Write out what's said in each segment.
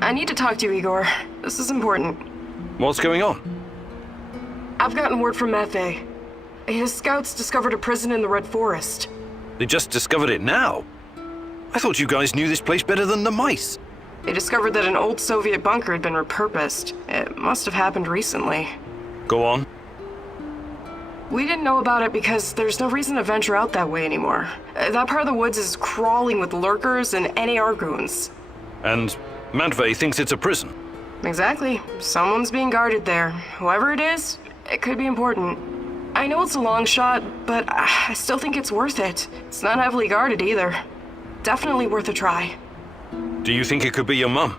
I need to talk to you, Igor. This is important. What's going on? I've gotten word from Maffei. His scouts discovered a prison in the Red Forest. They just discovered it now? I thought you guys knew this place better than the mice. They discovered that an old Soviet bunker had been repurposed. It must have happened recently. Go on. We didn't know about it because there's no reason to venture out that way anymore. That part of the woods is crawling with lurkers and NAR goons. And Matvey thinks it's a prison. Exactly. Someone's being guarded there. Whoever it is, it could be important. I know it's a long shot, but I still think it's worth it. It's not heavily guarded either. Definitely worth a try. Do you think it could be your mum?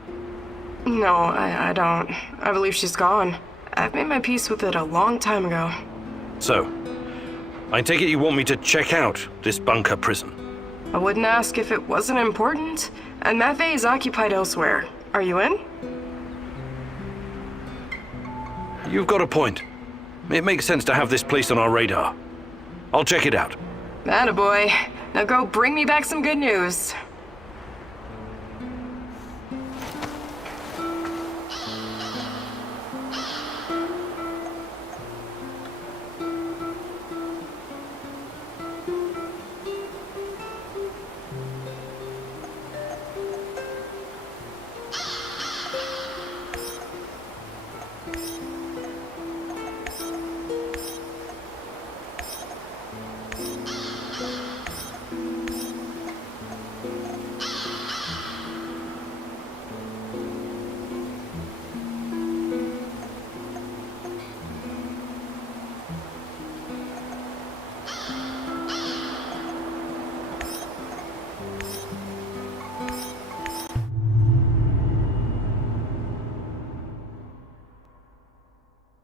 No, I don't. I believe she's gone. I've made my peace with it a long time ago. So, I take it you want me to check out this bunker prison? I wouldn't ask if it wasn't important. And Maffei is occupied elsewhere. Are you in? You've got a point. It makes sense to have this place on our radar. I'll check it out. Attaboy. Now go bring me back some good news.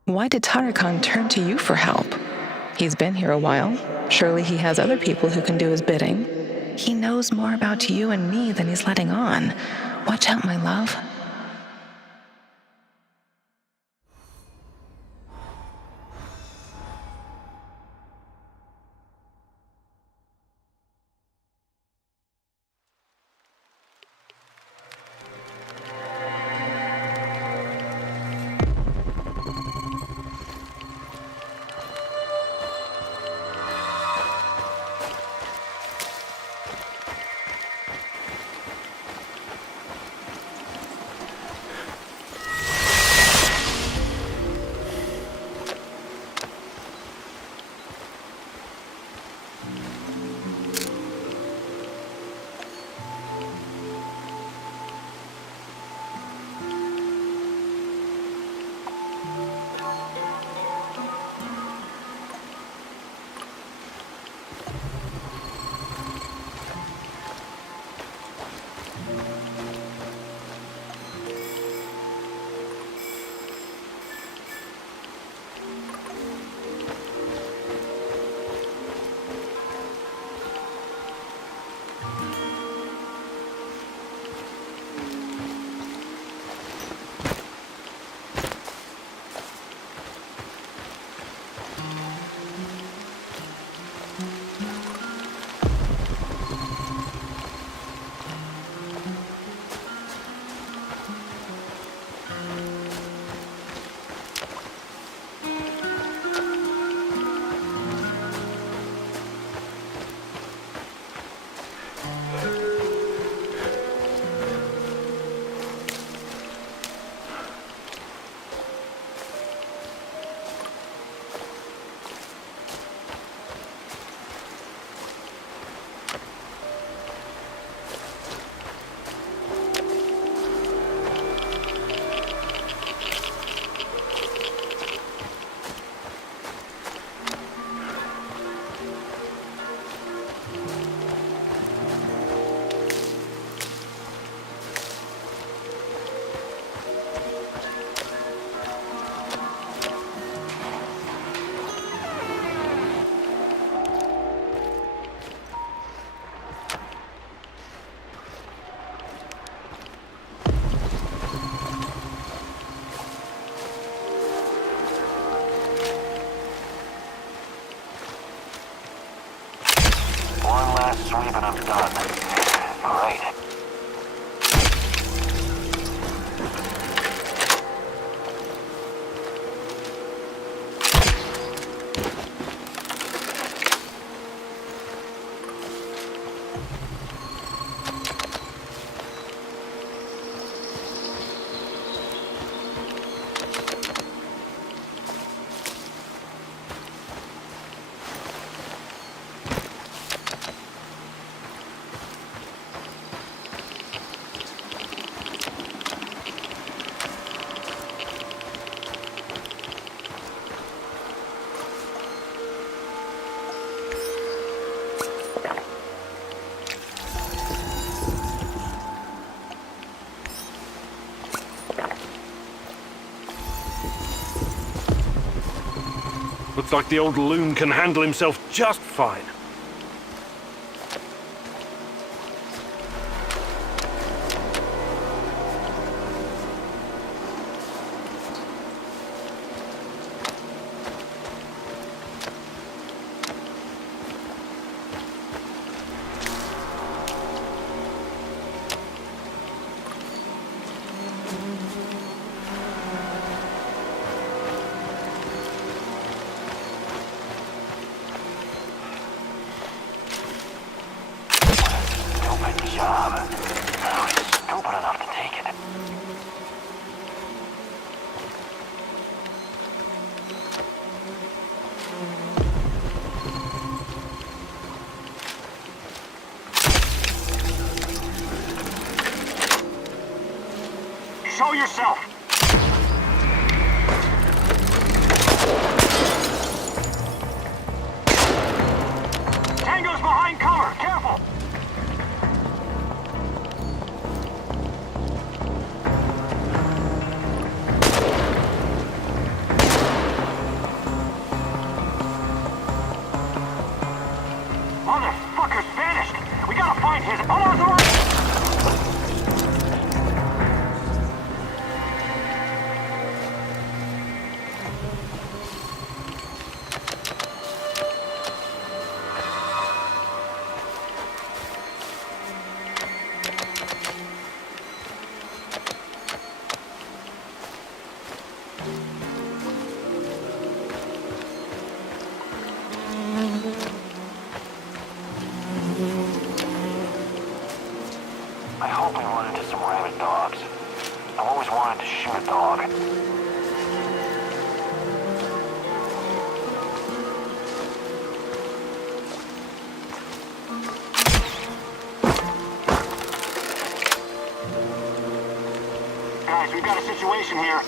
Why did Tarakan turn to you for help? He's been here a while. Surely he has other people who can do his bidding. He knows more about you and me than he's letting on. Watch out, my love. Last sweep and I'm done. Great. Looks like the old loon can handle himself just fine. Show yourself! Tango's behind cover! Careful! Motherfucker's vanished! We gotta find his unauthorized... I hope we run into some rabid dogs. I've always wanted to shoot a dog. Guys, we've got a situation here.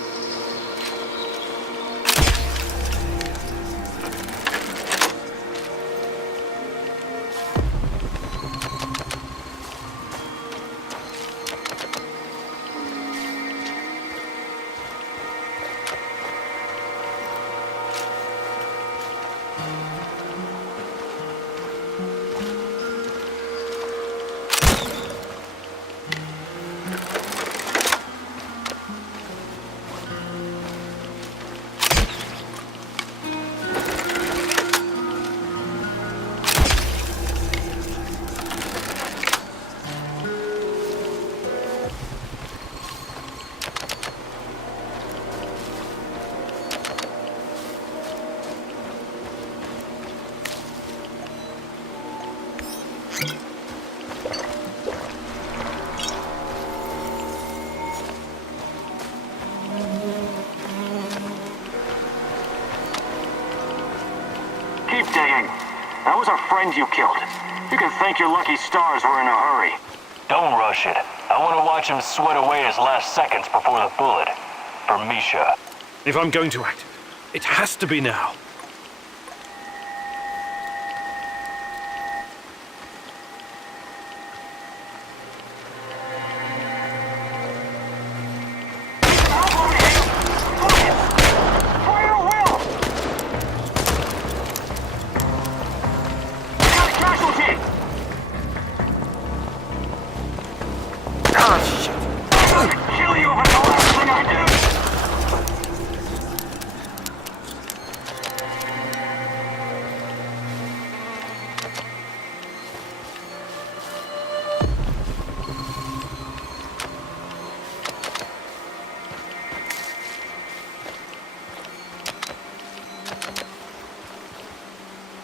Keep digging. That was our friend you killed. You can thank your lucky stars we're in a hurry. Don't rush it. I want to watch him sweat away his last seconds before the bullet. For Misha. If I'm going to act, it has to be now.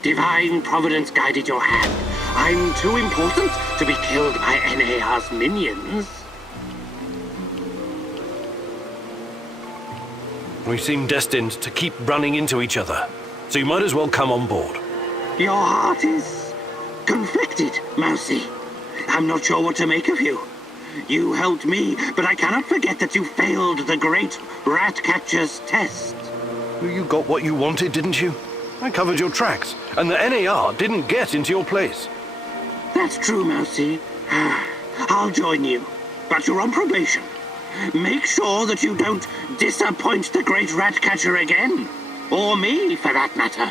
Divine Providence guided your hand. I'm too important to be killed by NAR's minions. We seem destined to keep running into each other, so you might as well come on board. Your heart is conflicted, Mousy. I'm not sure what to make of you. You helped me, but I cannot forget that you failed the great Ratcatcher's test. You got what you wanted, didn't you? I covered your tracks, and the NAR didn't get into your place. That's true, Mousy. I'll join you, but you're on probation. Make sure that you don't disappoint the great Ratcatcher again. Or me, for that matter.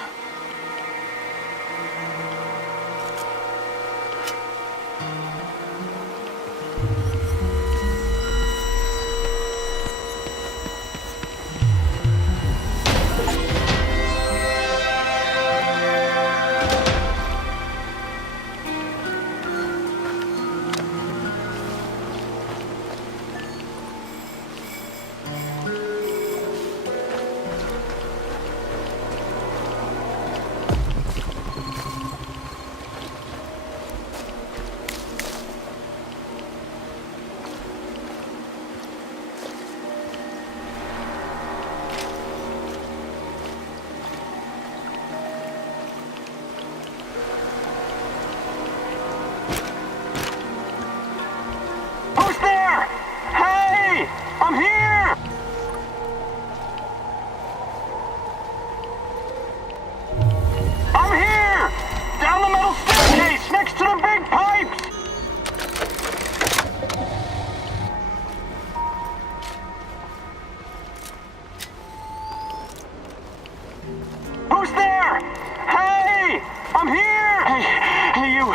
Who's there? Hey! I'm here! Hey, you!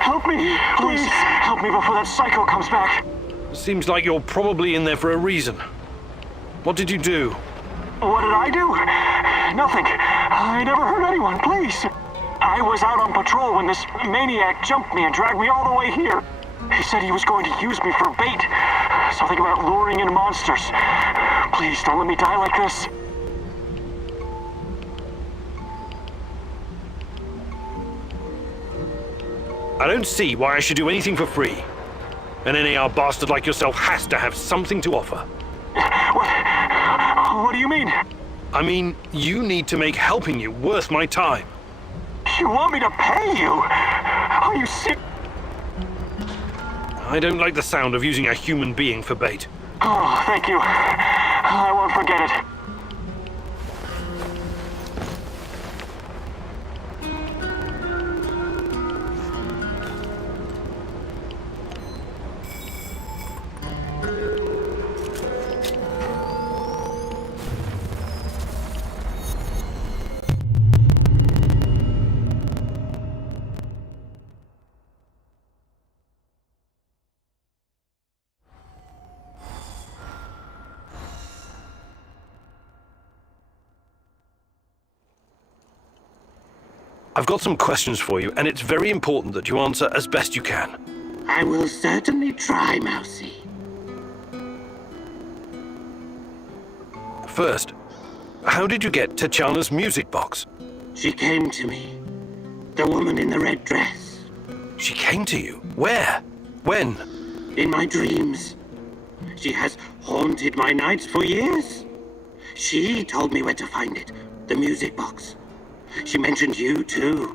Help me! Please, help me before that psycho comes back. Seems like you're probably in there for a reason. What did you do? What did I do? Nothing. I never hurt anyone, please. I was out on patrol when this maniac jumped me and dragged me all the way here. He said he was going to use me for bait. Something about luring in monsters. Please, don't let me die like this. I don't see why I should do anything for free. An NAR bastard like yourself has to have something to offer. What do you mean? I mean, you need to make helping you worth my time. You want me to pay you? Are you sick? I don't like the sound of using a human being for bait. Oh, thank you. I won't forget it. I've got some questions for you, and it's very important that you answer as best you can. I will certainly try, Mousy. First, how did you get Tatiana's music box? She came to me. The woman in the red dress. She came to you? Where? When? In my dreams. She has haunted my nights for years. She told me where to find it. The music box. She mentioned you, too.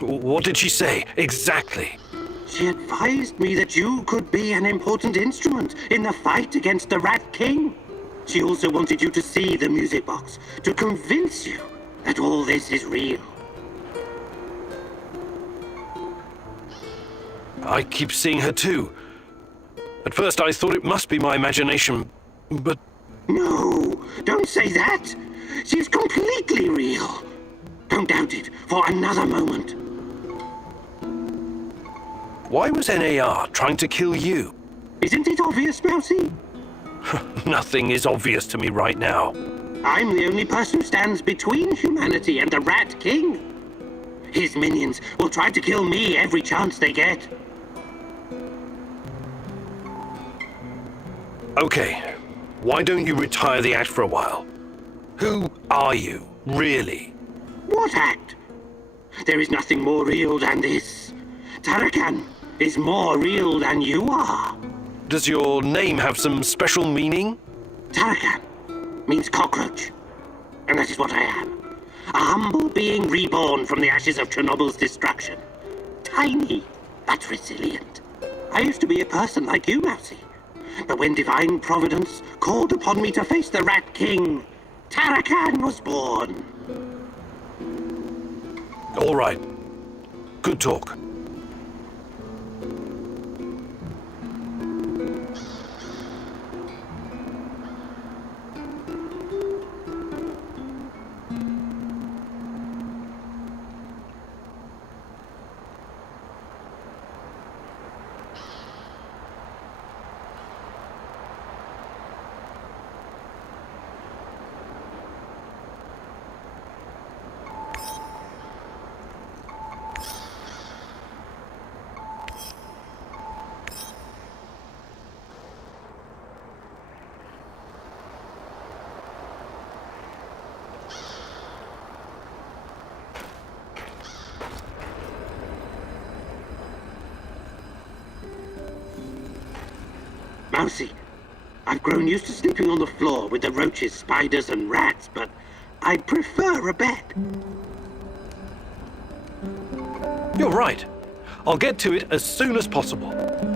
What did she say, exactly? She advised me that you could be an important instrument in the fight against the Rat King. She also wanted you to see the music box, to convince you that all this is real. I keep seeing her, too. At first I thought it must be my imagination, but... No, don't say that. She's completely real. Don't doubt it for another moment. Why was NAR trying to kill you? Isn't it obvious, Mousy? Nothing is obvious to me right now. I'm the only person who stands between humanity and the Rat King. His minions will try to kill me every chance they get. Okay, why don't you retire the act for a while? Who are you, really? What act? There is nothing more real than this. Tarakan is more real than you are. Does your name have some special meaning? Tarakan means cockroach. And that is what I am. A humble being reborn from the ashes of Chernobyl's destruction. Tiny, but resilient. I used to be a person like you, Mousy. But when divine providence called upon me to face the Rat King, Tarakan was born. All right. Good talk. Mousy, I've grown used to sleeping on the floor with the roaches, spiders, and rats, but I'd prefer a bed. You're right. I'll get to it as soon as possible.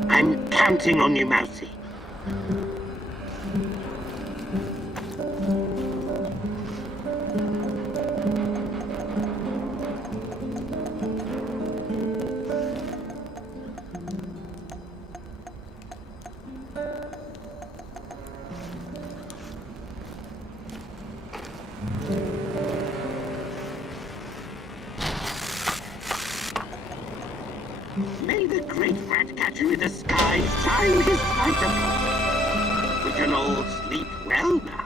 I'm counting on you, Mousy. May the great rat catcher in the sky shine his light upon. We can all sleep well now.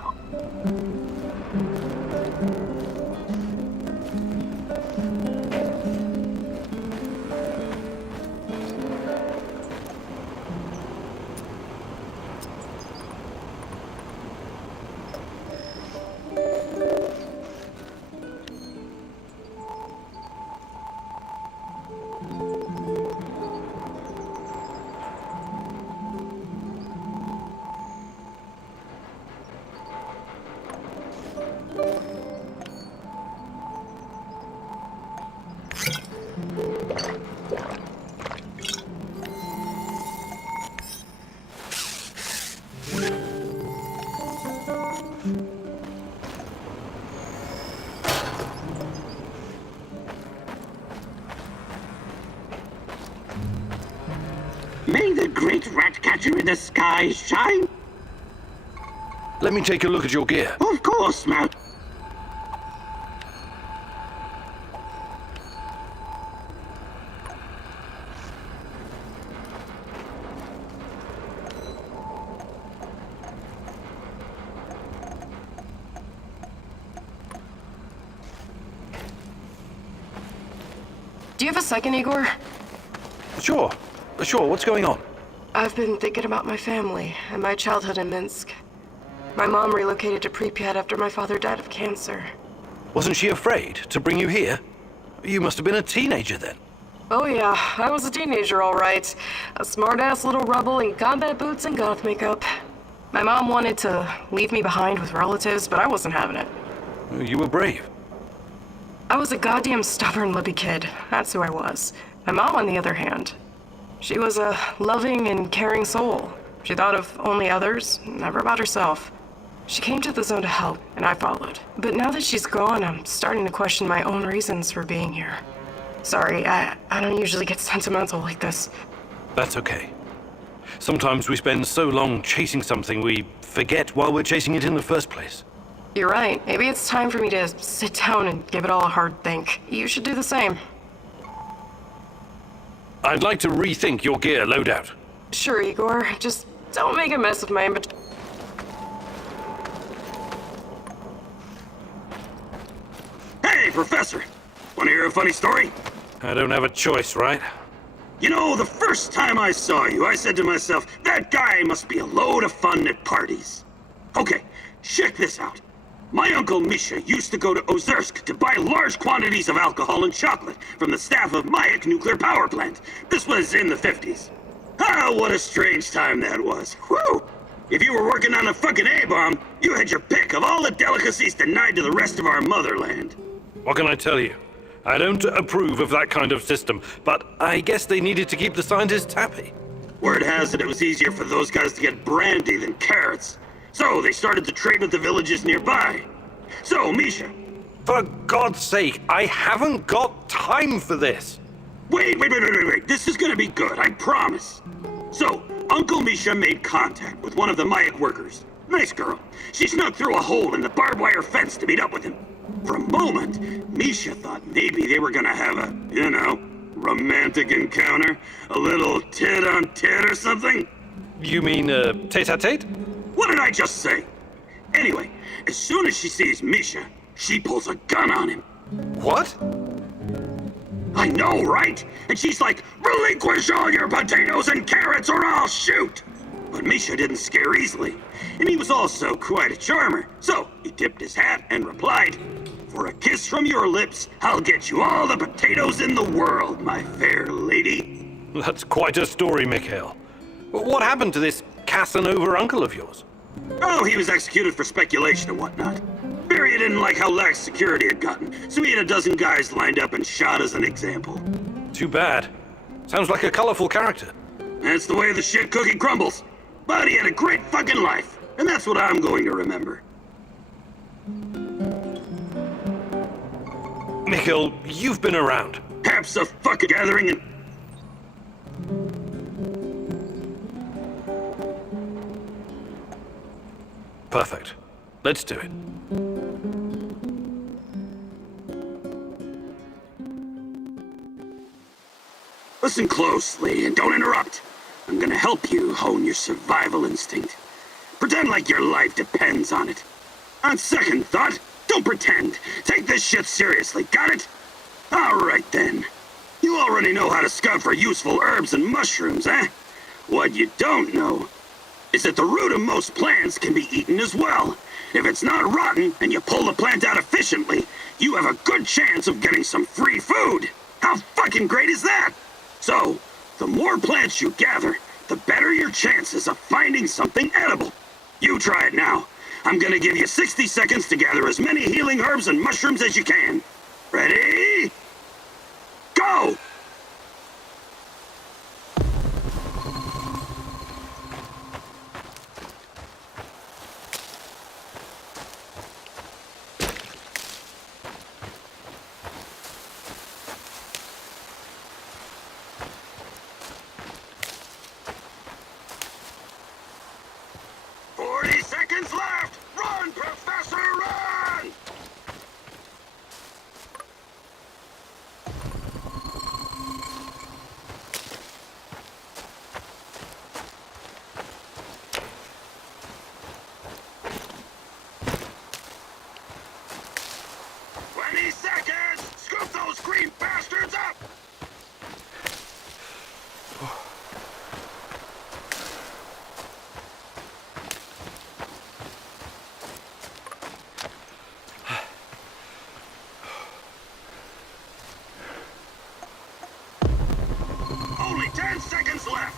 May the great rat catcher in the sky shine. Let me take a look at your gear. Of course, Mouse. Do you have a second, Igor? Sure. Sure, what's going on? I've been thinking about my family and my childhood in Minsk. My mom relocated to Pripyat after my father died of cancer. Wasn't she afraid to bring you here? You must have been a teenager then. Oh yeah, I was a teenager all right. A smart-ass little rebel in combat boots and goth makeup. My mom wanted to leave me behind with relatives, but I wasn't having it. You were brave. I was a goddamn stubborn Libby kid. That's who I was. My mom, on the other hand, she was a loving and caring soul. She thought of only others, never about herself. She came to the zone to help, and I followed. But now that she's gone, I'm starting to question my own reasons for being here. Sorry, I don't usually get sentimental like this. That's okay. Sometimes we spend so long chasing something we forget why we're chasing it in the first place. You're right. Maybe it's time for me to sit down and give it all a hard think. You should do the same. I'd like to rethink your gear loadout. Sure, Igor. Just don't make a mess of my inventory. Hey, Professor! Want to hear a funny story? I don't have a choice, right? You know, the first time I saw you, I said to myself, that guy must be a load of fun at parties. Okay, check this out. My uncle Misha used to go to Ozersk to buy large quantities of alcohol and chocolate from the staff of Mayak nuclear power plant. This was in the 50s. Ah, what a strange time that was. Whew! If you were working on a fucking A-bomb, you had your pick of all the delicacies denied to the rest of our motherland. What can I tell you? I don't approve of that kind of system, but I guess they needed to keep the scientists happy. Word has it was easier for those guys to get brandy than carrots. So they started to trade with the villages nearby. So, Misha. For God's sake, I haven't got time for this. Wait. This is gonna be good, I promise. So, Uncle Misha made contact with one of the Mayak workers. Nice girl. She snuck through a hole in the barbed wire fence to meet up with him. For a moment, Misha thought maybe they were gonna have a, romantic encounter. A little tit-on-tit or something. You mean, tete-a-tete? What did I just say? Anyway, as soon as she sees Misha, she pulls a gun on him. What? I know, right? And she's like, relinquish all your potatoes and carrots or I'll shoot! But Misha didn't scare easily, and he was also quite a charmer. So he tipped his hat and replied, for a kiss from your lips, I'll get you all the potatoes in the world, my fair lady. That's quite a story, Mikhail. What happened to this Casanova uncle of yours? Oh, he was executed for speculation and whatnot. Barry didn't like how lax security had gotten, so he had a dozen guys lined up and shot as an example. Too bad. Sounds like a colorful character. That's the way the shit cookie crumbles. But he had a great fucking life, and that's what I'm going to remember. Mikhail, you've been around. Perhaps a fucking gathering and... Perfect. Let's do it. Listen closely and don't interrupt. I'm gonna help you hone your survival instinct. Pretend like your life depends on it. On second thought, don't pretend. Take this shit seriously, got it? Alright then. You already know how to scout for useful herbs and mushrooms, eh? What you don't know is that the root of most plants can be eaten as well. If it's not rotten and you pull the plant out efficiently, you have a good chance of getting some free food. How fucking great is that? So, the more plants you gather, the better your chances of finding something edible. You try it now. I'm gonna give you 60 seconds to gather as many healing herbs and mushrooms as you can. Ready? Go! Left! Run, Professor, run! Scoop those green bastards up! Only 10 seconds left!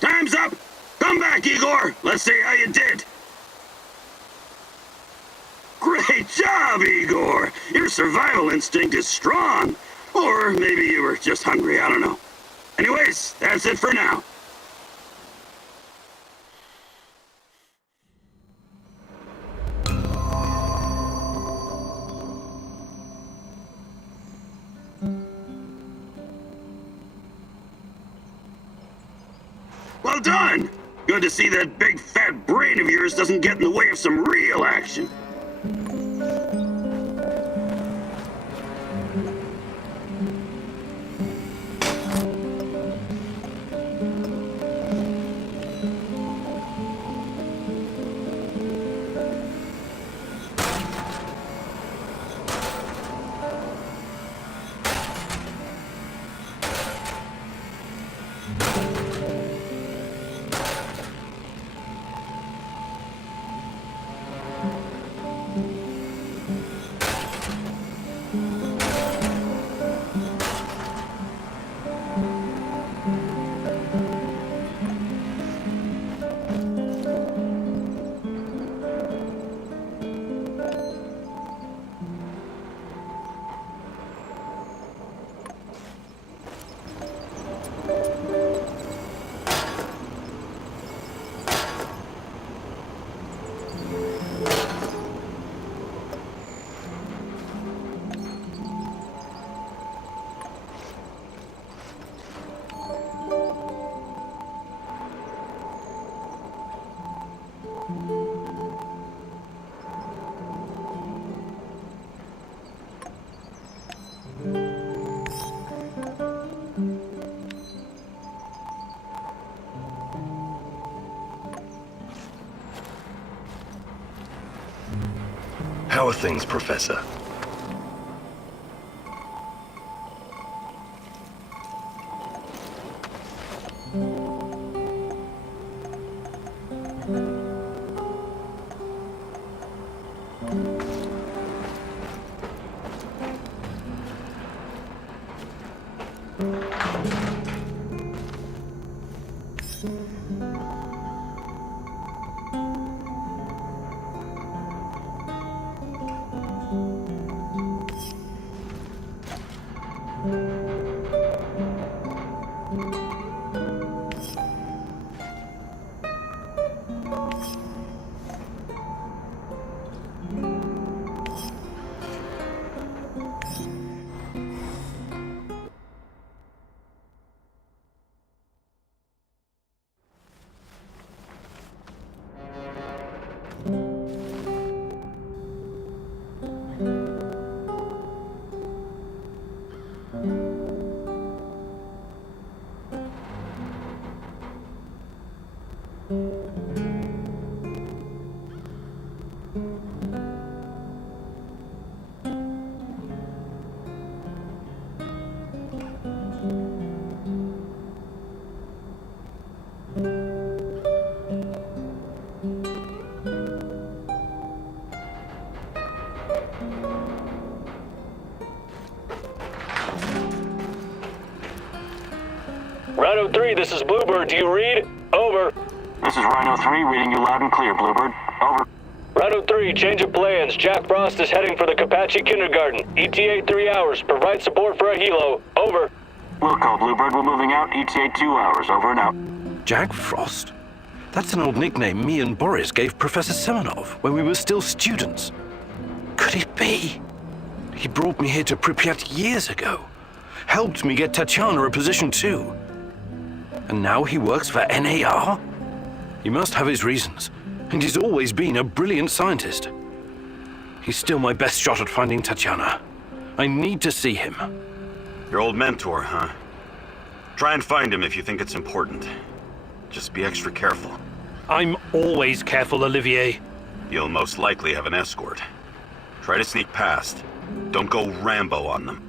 Time's up! Come back, Igor! Let's see how you did! Great job, Igor! Your survival instinct is strong. Or maybe you were just hungry, I don't know. Anyways, that's it for now. Well done! Good to see that big fat brain of yours doesn't get in the way of some real action. How are things, Professor? Rhino 3, this is Bluebird. Do you read? Over. This is Rhino 3, reading you loud and clear, Bluebird. Over. Rhino 3, change of plans. Jack Frost is heading for the Kapachi Kindergarten. ETA 3 hours. Provide support for a helo. Over. Wilco, Bluebird, we're moving out. ETA 2 hours. Over and out. Jack Frost? That's an old nickname me and Boris gave Professor Semenov when we were still students. Could it be? He brought me here to Pripyat years ago. Helped me get Tatiana a position too. And now he works for NAR? He must have his reasons, and he's always been a brilliant scientist. He's still my best shot at finding Tatiana. I need to see him. Your old mentor, huh? Try and find him if you think it's important. Just be extra careful. I'm always careful, Olivier. You'll most likely have an escort. Try to sneak past. Don't go Rambo on them.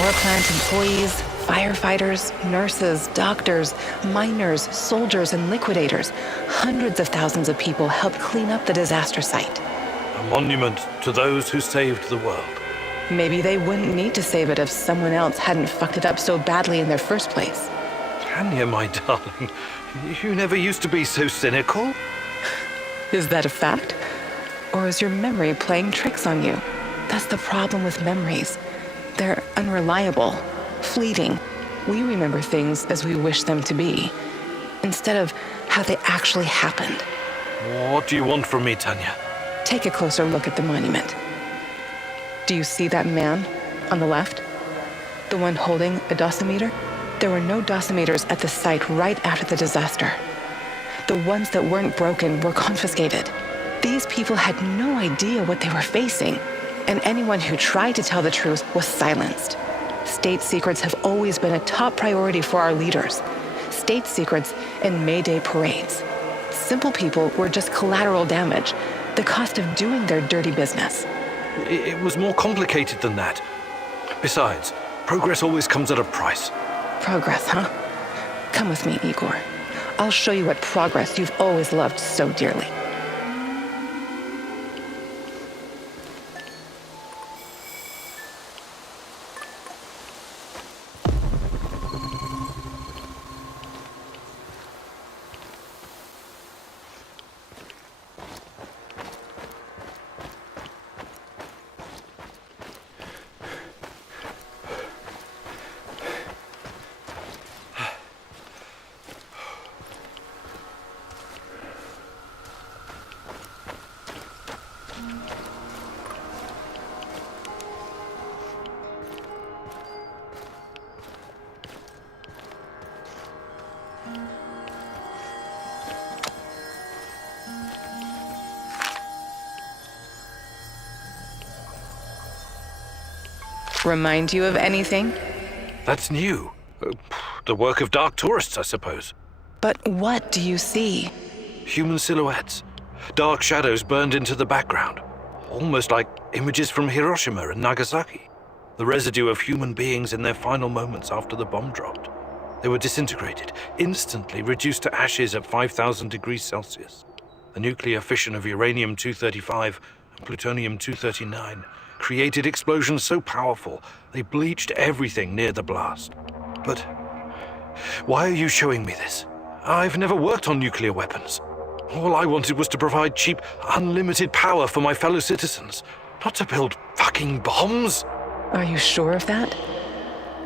power plant employees, firefighters, nurses, doctors, miners, soldiers, and liquidators. Hundreds of thousands of people helped clean up the disaster site. A monument to those who saved the world. Maybe they wouldn't need to save it if someone else hadn't fucked it up so badly in their first place. Tanya, my darling, you never used to be so cynical. Is that a fact? Or is your memory playing tricks on you? That's the problem with memories. They're unreliable, fleeting. We remember things as we wish them to be, instead of how they actually happened. What do you want from me, Tanya? Take a closer look at the monument. Do you see that man on the left? The one holding a dosimeter? There were no dosimeters at the site right after the disaster. The ones that weren't broken were confiscated. These people had no idea what they were facing, and anyone who tried to tell the truth was silenced. State secrets have always been a top priority for our leaders. State secrets and May Day parades. Simple people were just collateral damage, the cost of doing their dirty business. It was more complicated than that. Besides, progress always comes at a price. Progress, huh? Come with me, Igor. I'll show you what progress you've always loved so dearly. Remind you of anything? That's new. The work of dark tourists, I suppose. But what do you see? Human silhouettes. Dark shadows burned into the background. Almost like images from Hiroshima and Nagasaki. The residue of human beings in their final moments after the bomb dropped. They were disintegrated, instantly reduced to ashes at 5,000 degrees Celsius. The nuclear fission of uranium-235 and plutonium-239 created explosions so powerful they bleached everything near the blast. But why are you showing me this? I've never worked on nuclear weapons. All I wanted was to provide cheap, unlimited power for my fellow citizens, not to build fucking bombs. Are you sure of that?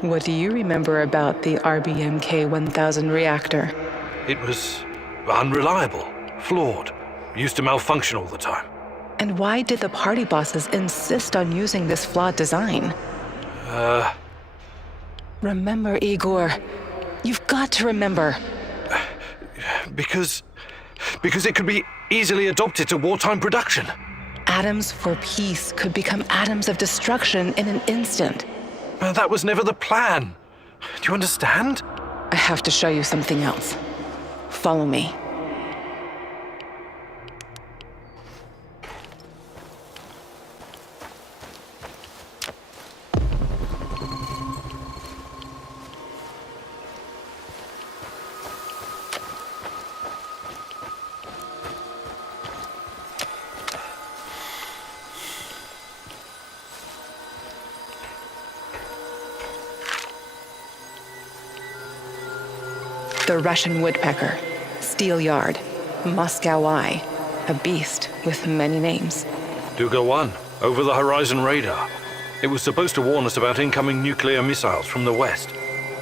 What do you remember about the RBMK-1000 reactor? It was unreliable, flawed, used to malfunction all the time. And why did the party bosses insist on using this flawed design? Remember, Igor. You've got to remember. Because it could be easily adopted to wartime production. Atoms for peace could become atoms of destruction in an instant. That was never the plan. Do you understand? I have to show you something else. Follow me. The Russian woodpecker, steel yard, Moscow eye, a beast with many names. Duga 1, over the horizon radar. It was supposed to warn us about incoming nuclear missiles from the west.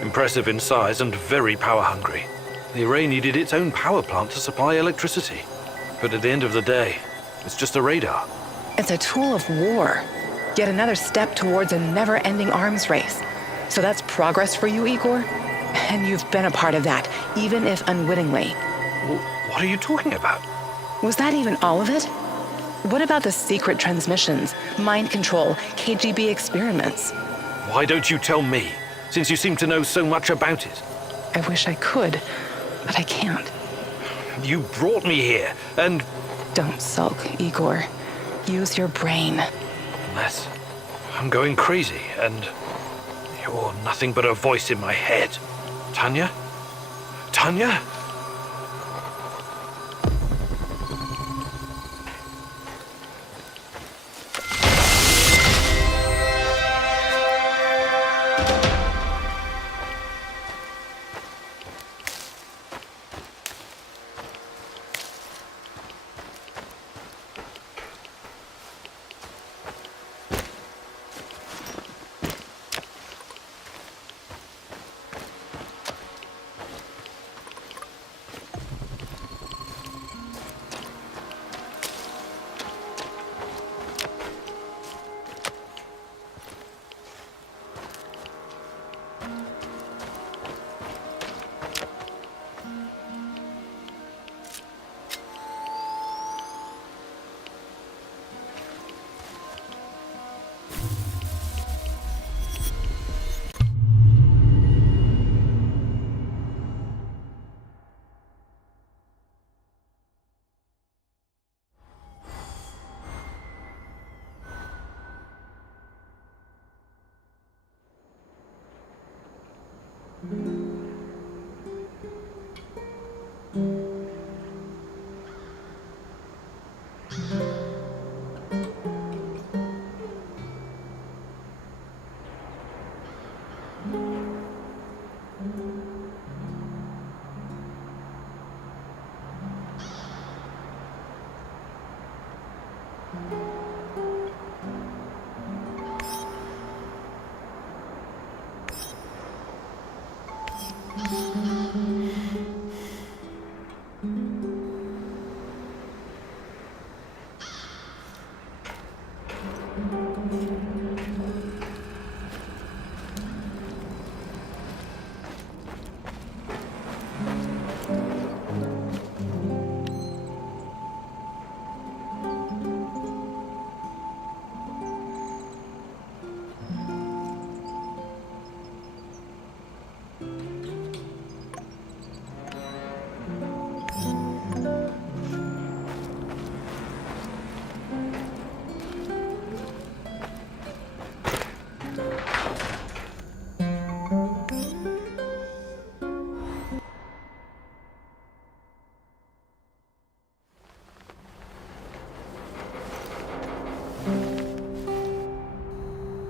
Impressive in size and very power-hungry. The array needed its own power plant to supply electricity. But at the end of the day, it's just a radar. It's a tool of war. Yet another step towards a never-ending arms race. So that's progress for you, Igor? And you've been a part of that, even if unwittingly. What are you talking about? Was that even all of it? What about the secret transmissions, mind control, KGB experiments? Why don't you tell me, since you seem to know so much about it? I wish I could, but I can't. You brought me here, and... Don't sulk, Igor. Use your brain. Unless I'm going crazy, and You're nothing but a voice in my head. Tanya? Tanya?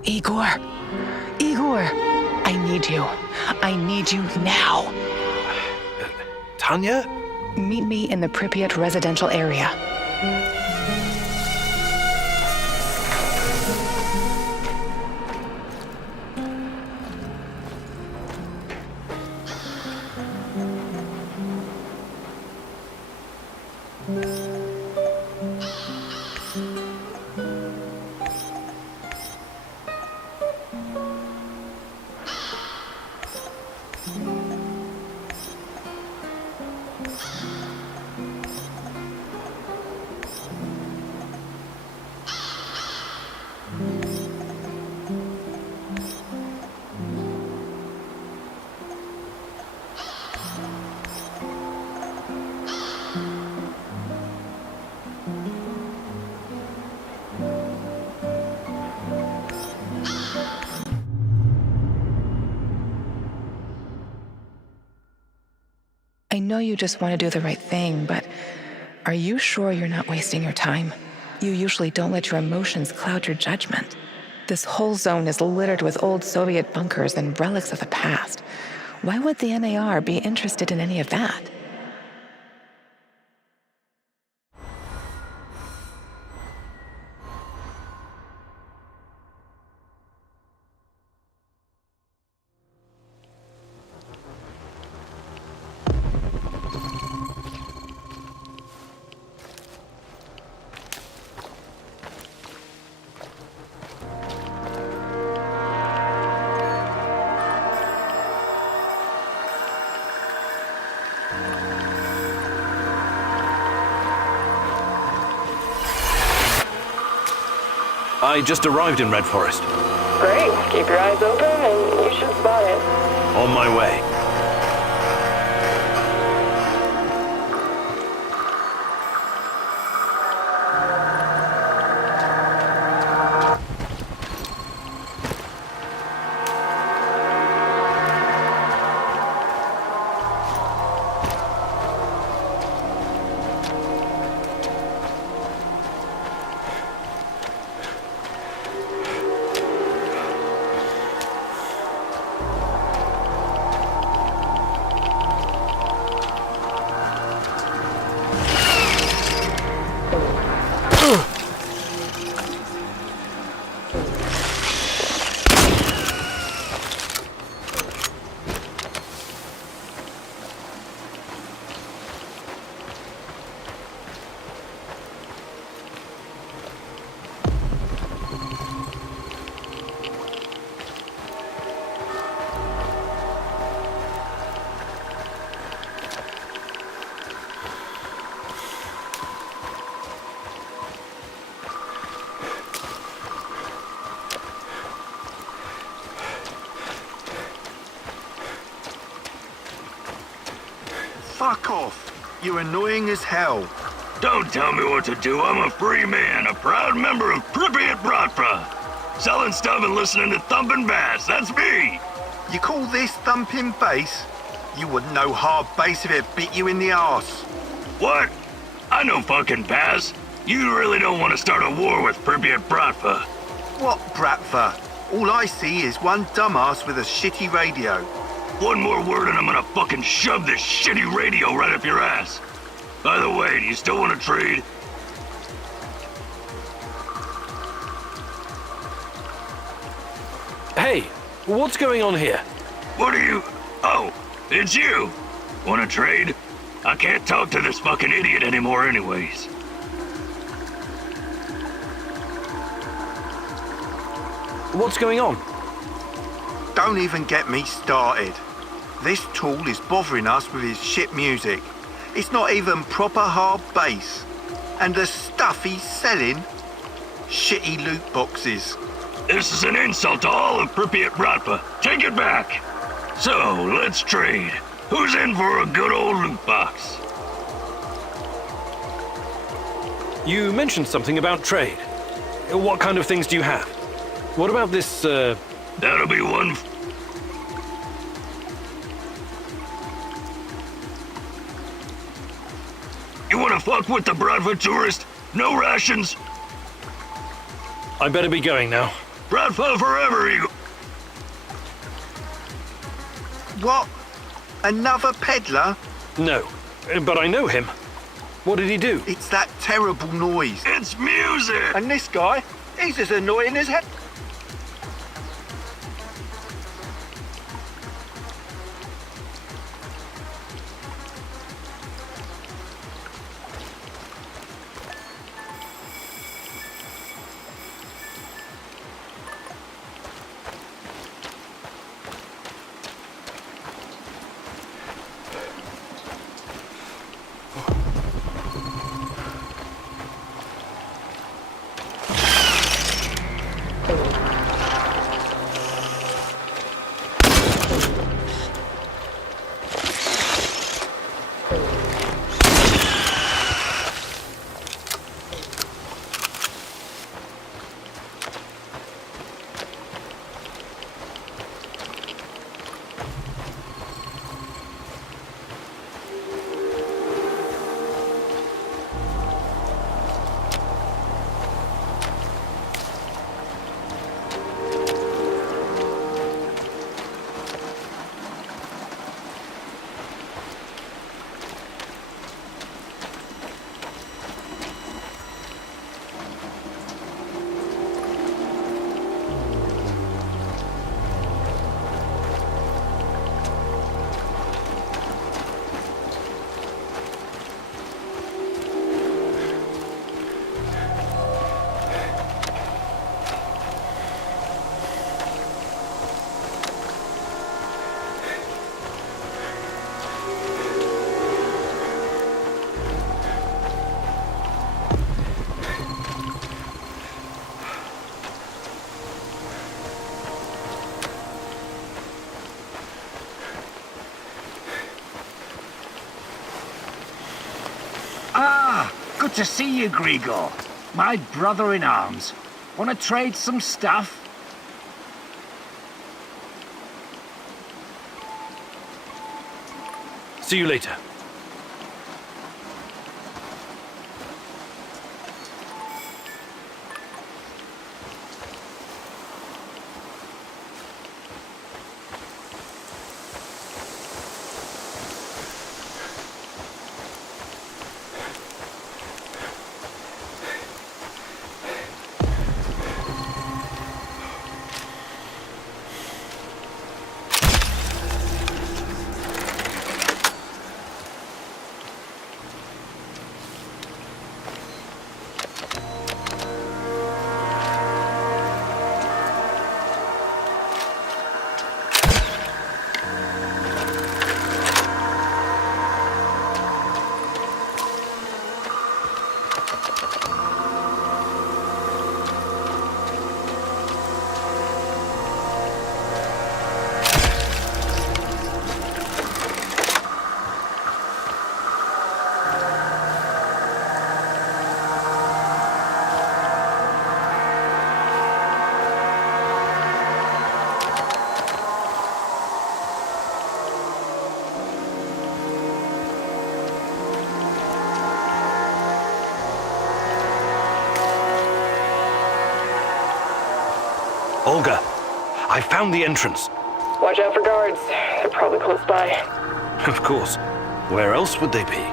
Igor! Igor! I need you. I need you now. Tanya? Meet me in the Pripyat residential area. I know you just want to do the right thing, but are you sure you're not wasting your time? You usually don't let your emotions cloud your judgment. This whole zone is littered with old Soviet bunkers and relics of the past. Why would the NAR be interested in any of that? I just arrived in Red Forest. Great. Keep your eyes open and you should spot it. On my way. fuck off. You're annoying as hell. Don't tell me what to do. I'm a free man, a proud member of Pripyat Bratva. Selling stuff and listening to thumping bass. That's me. You call this thumping bass? You wouldn't know hard bass if it bit you in the arse. What? I know fucking bass. You really don't want to start a war with Pripyat Bratva. What Bratva? All I see is one dumbass with a shitty radio. One more word and I'm gonna fucking shove this shitty radio right up your ass. By the way, do you still want to trade? Hey, what's going on here? What are you... Oh, it's you. Want to trade? I can't talk to this fucking idiot anymore anyways. What's going on? Don't even get me started. This tool is bothering us with his shit music. It's not even proper hard bass. And the stuff he's selling? Shitty loot boxes. This is an insult to all of Pripyat Bratva. Take it back. So, let's trade. Who's in for a good old loot box? You mentioned something about trade. What kind of things do you have? What about this, That'll be one... You wanna fuck with the Bratva tourist? No rations? I better be going now. Bratva forever, Eagle. What? Another peddler? No, but I know him. What did he do? It's that terrible noise. It's music! And this guy, he's as annoying as hell. Good to see you, Grigor. My brother in arms. Want to trade some stuff? See you later. Olga, I found the entrance. Watch out for guards. They're probably close by. Of course. Where else would they be?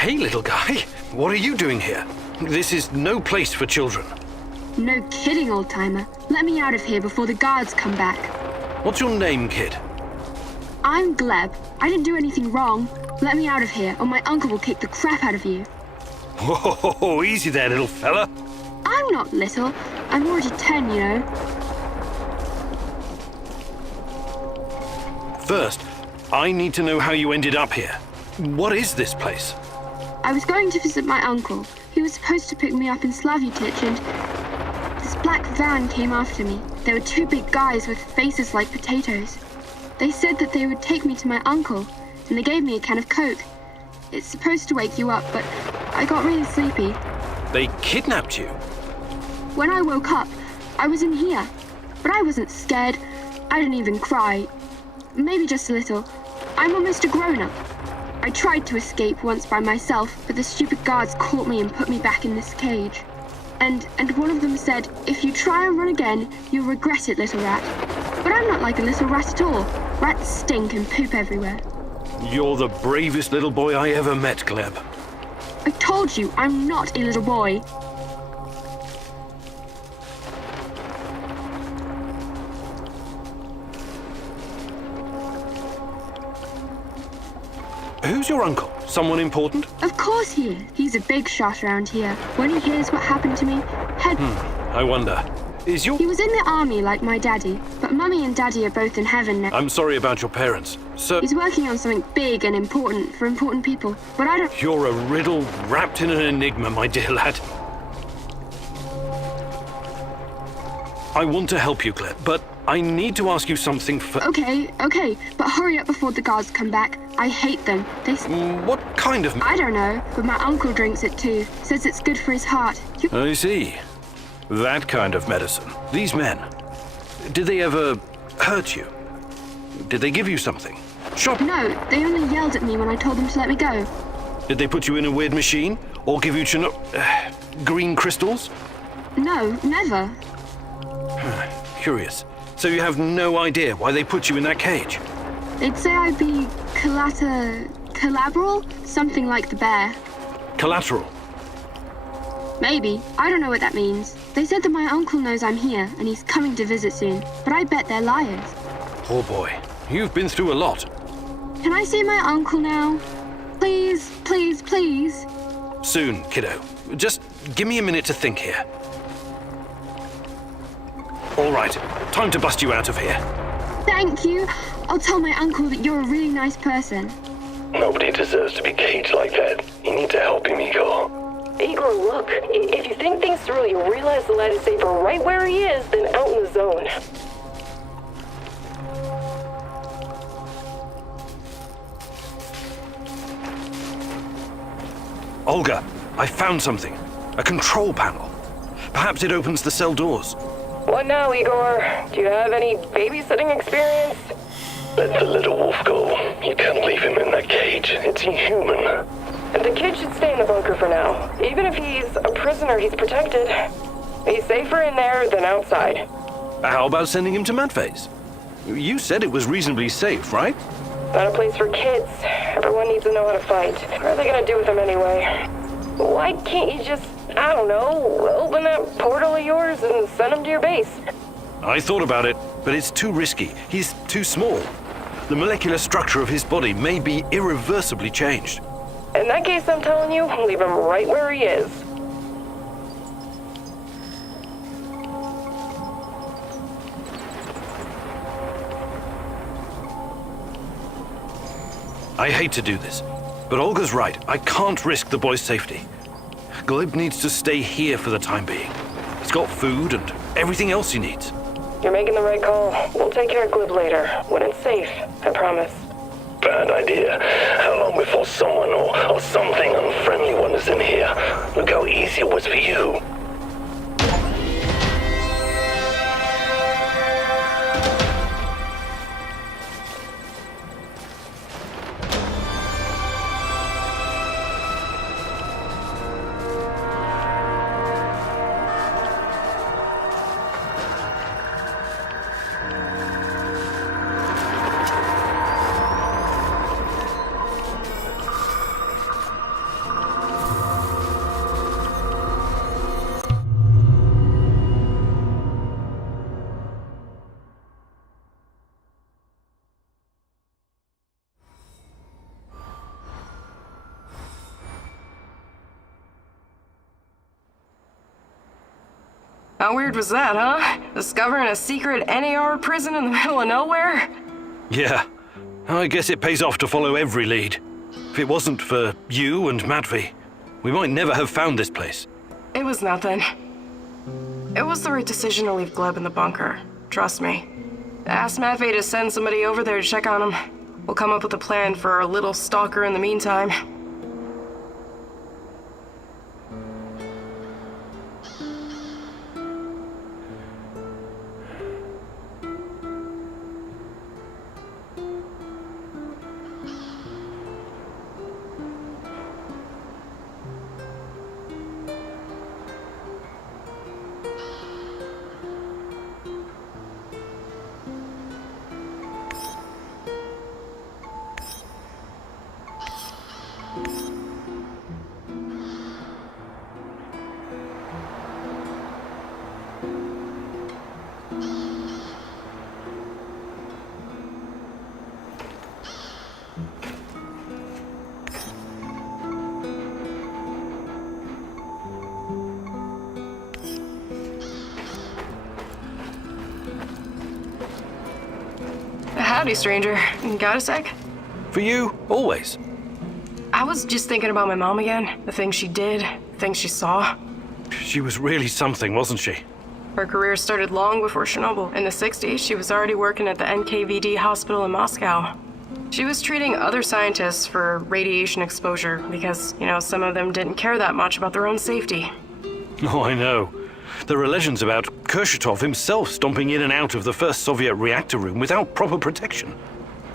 Hey, little guy. What are you doing here? This is no place for children. No kidding, old-timer. Let me out of here before the guards come back. What's your name, kid? I'm Gleb. I didn't do anything wrong. Let me out of here, or my uncle will kick the crap out of you. Whoa, easy there, little fella. I'm not little. I'm already 10, you know. First, I need to know how you ended up here. What is this place? I was going to visit my uncle. He was supposed to pick me up in Slavutic, and this black van came after me. There were two big guys with faces like potatoes. They said that they would take me to my uncle, and they gave me a can of Coke. It's supposed to wake you up, but I got really sleepy. They kidnapped you? When I woke up, I was in here, but I wasn't scared. I didn't even cry. Maybe just a little. I'm almost a grown-up. I tried to escape once by myself, but the stupid guards caught me and put me back in this cage. And one of them said, if you try and run again, you'll regret it, little rat. But I'm not like a little rat at all. Rats stink and poop everywhere. You're the bravest little boy I ever met, Gleb. I told you, I'm not a little boy. Who's your uncle? Someone important? Of course he is. He's a big shot around here. When he hears what happened to me, I wonder. Is your... He was in the army like my daddy, but Mummy and Daddy are both in heaven now. I'm sorry about your parents. So... He's working on something big and important for important people, but I don't... You're a riddle wrapped in an enigma, my dear lad. I want to help you, Gleb, but I need to ask you something for... Okay, but hurry up before the guards come back. I hate them. They... What kind of... I don't know, but my uncle drinks it too. Says it's good for his heart. I see. That kind of medicine. These men, did they ever hurt you? Did they give you something? No, they only yelled at me when I told them to let me go. Did they put you in a weird machine? Or give you green crystals? No, never. Curious. So you have no idea why they put you in that cage? They'd say I'd be collateral? Something like the bear. Collateral? Maybe. I don't know what that means. They said that my uncle knows I'm here, and he's coming to visit soon, but I bet they're liars. Poor boy. You've been through a lot. Can I see my uncle now? Please, please, please. Soon, kiddo. Just give me a minute to think here. All right, time to bust you out of here. Thank you. I'll tell my uncle that you're a really nice person. Nobody deserves to be caged like that. You need to help him, Igor. Igor, look. If you think things through, you'll realize the lad is safer right where he is than out in the zone. Olga, I found something. A control panel. Perhaps it opens the cell doors. What now, Igor? Do you have any babysitting experience? Let the little wolf go. You can't leave him in that cage. It's inhuman. The kid should stay in the bunker for now. Even if he's a prisoner, he's protected. He's safer in there than outside. How about sending him to Madphase? You said it was reasonably safe, right? Not a place for kids. Everyone needs to know how to fight. What are they gonna do with him anyway? Why can't you just, I don't know, open that portal of yours and send him to your base? I thought about it, but it's too risky. He's too small. The molecular structure of his body may be irreversibly changed. In that case, I'm telling you, leave him right where he is. I hate to do this, but Olga's right. I can't risk the boy's safety. Gleb needs to stay here for the time being. He's got food and everything else he needs. You're making the right call. We'll take care of Glib later, when it's safe, I promise. Bad idea. How long before someone or something unfriendly one is in here? Look how easy it was for you. How weird was that, huh? Discovering a secret NAR prison in the middle of nowhere? Yeah, I guess it pays off to follow every lead. If it wasn't for you and Matvey, we might never have found this place. It was nothing. It was the right decision to leave Gleb in the bunker. Trust me. Ask Matvey to send somebody over there to check on him. We'll come up with a plan for our little stalker in the meantime. Howdy, stranger. Got a sec? For you, always. I was just thinking about my mom again. The things she did, the things she saw. She was really something, wasn't she? Her career started long before Chernobyl. In the 60s, she was already working at the NKVD hospital in Moscow. She was treating other scientists for radiation exposure because, some of them didn't care that much about their own safety. Oh, I know. There are legends about Kurchatov himself stomping in and out of the first Soviet reactor room without proper protection.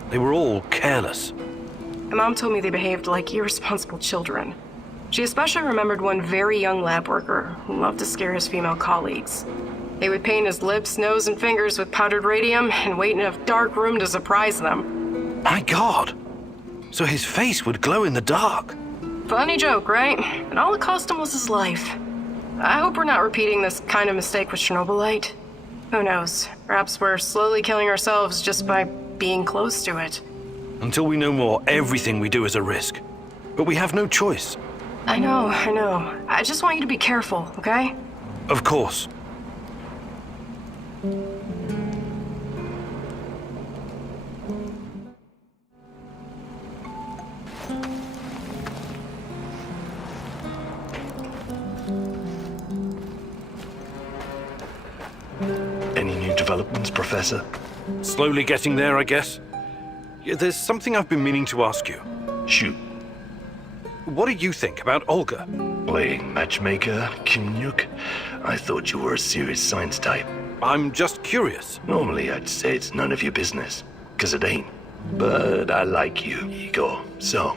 They were all careless. My mom told me they behaved like irresponsible children. She especially remembered one very young lab worker who loved to scare his female colleagues. They would paint his lips, nose, and fingers with powdered radium and wait in a dark room to surprise them. My God! So his face would glow in the dark. Funny joke, right? And all it cost him was his life. I hope we're not repeating this kind of mistake with Chernobylite. Who knows? Perhaps we're slowly killing ourselves just by being close to it. Until we know more, everything we do is a risk. But we have no choice. I know. I just want you to be careful, okay? Of course. Any new developments, Professor? Slowly getting there, I guess. Yeah, there's something I've been meaning to ask you. Shoot. What do you think about Olga? Playing matchmaker, Kimnyuk? I thought you were a serious science type. I'm just curious. Normally I'd say it's none of your business, 'cause it ain't. But I like you, Igor, so...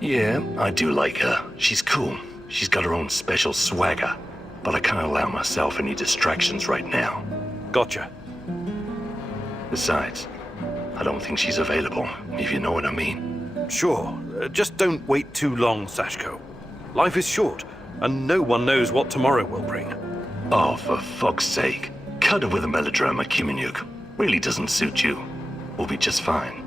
Yeah, I do like her. She's cool. She's got her own special swagger. But I can't allow myself any distractions right now. Gotcha. Besides, I don't think she's available, if you know what I mean. Sure. Just don't wait too long, Sashko. Life is short, and no one knows what tomorrow will bring. Oh, for fuck's sake. Cut it with a melodrama, Kimenyuk. Really doesn't suit you. We'll be just fine.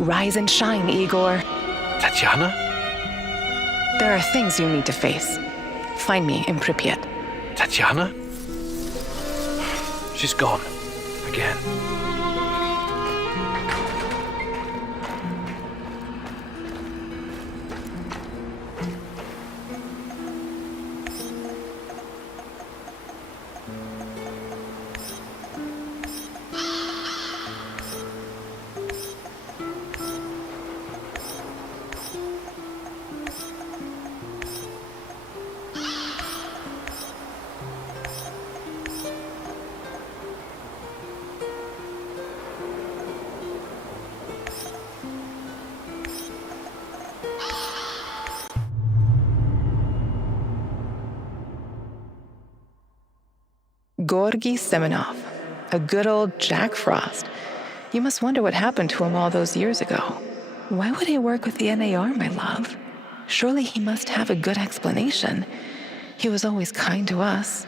Rise and shine, Igor. Tatiana? There are things you need to face. Find me in Pripyat. Tatiana? She's gone. Again. Georgy Semenov, a good old Jack Frost. You must wonder what happened to him all those years ago. Why would he work with the NAR, my love? Surely he must have a good explanation. He was always kind to us.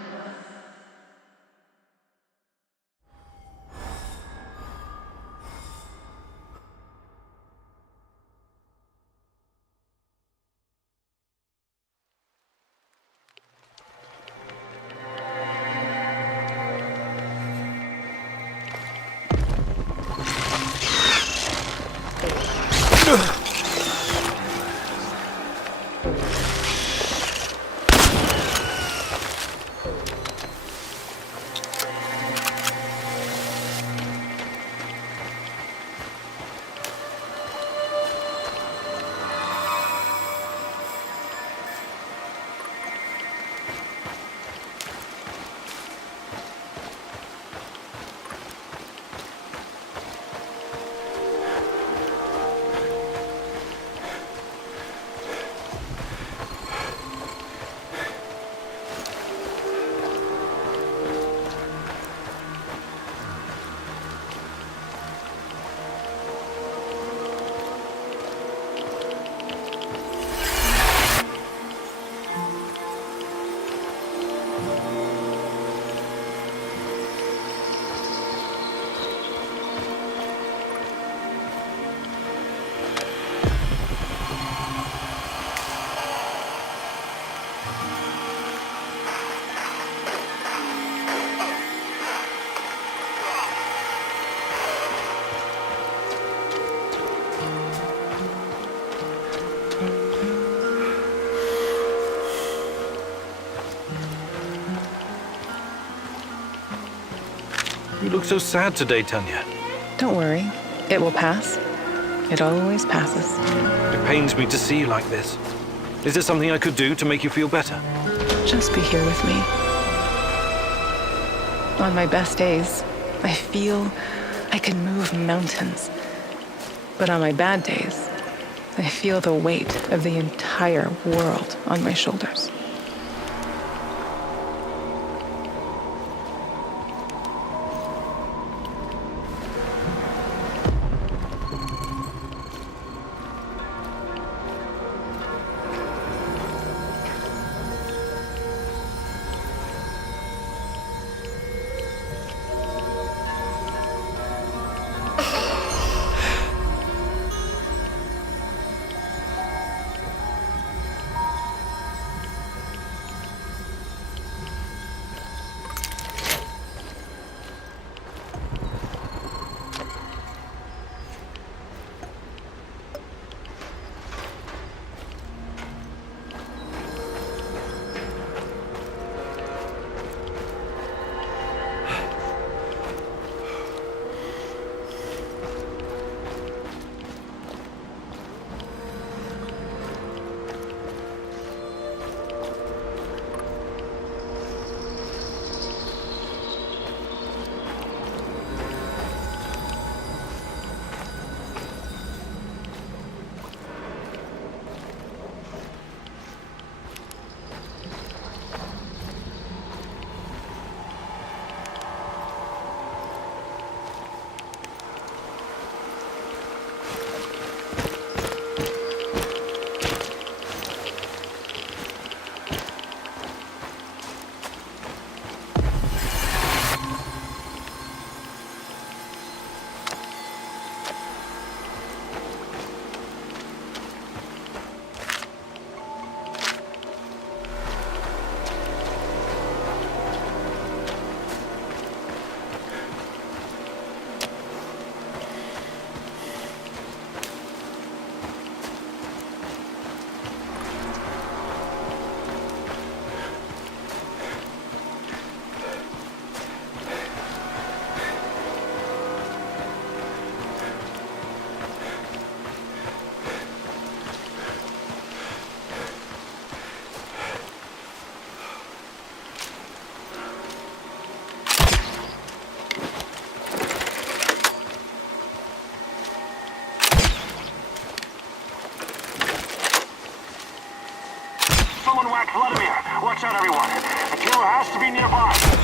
You look so sad today, Tanya. Don't worry. It will pass. It always passes. It pains me to see you like this. Is there something I could do to make you feel better? Just be here with me. On my best days, I feel I can move mountains. But on my bad days, I feel the weight of the entire world on my shoulders. Vladimir, watch out everyone. The killer has to be nearby.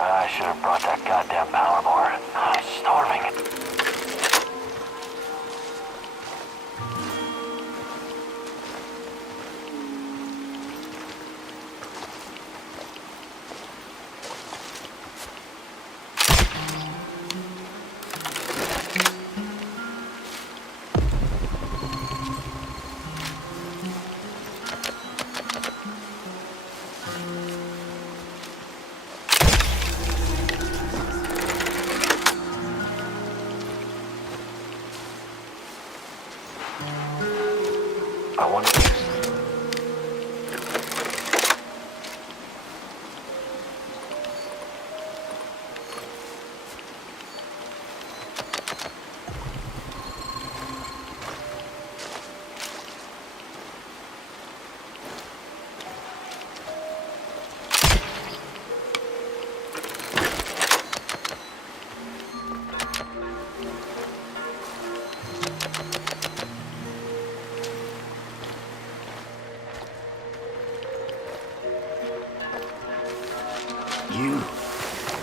I should have brought that goddamn power board. I'm starving. I wonder...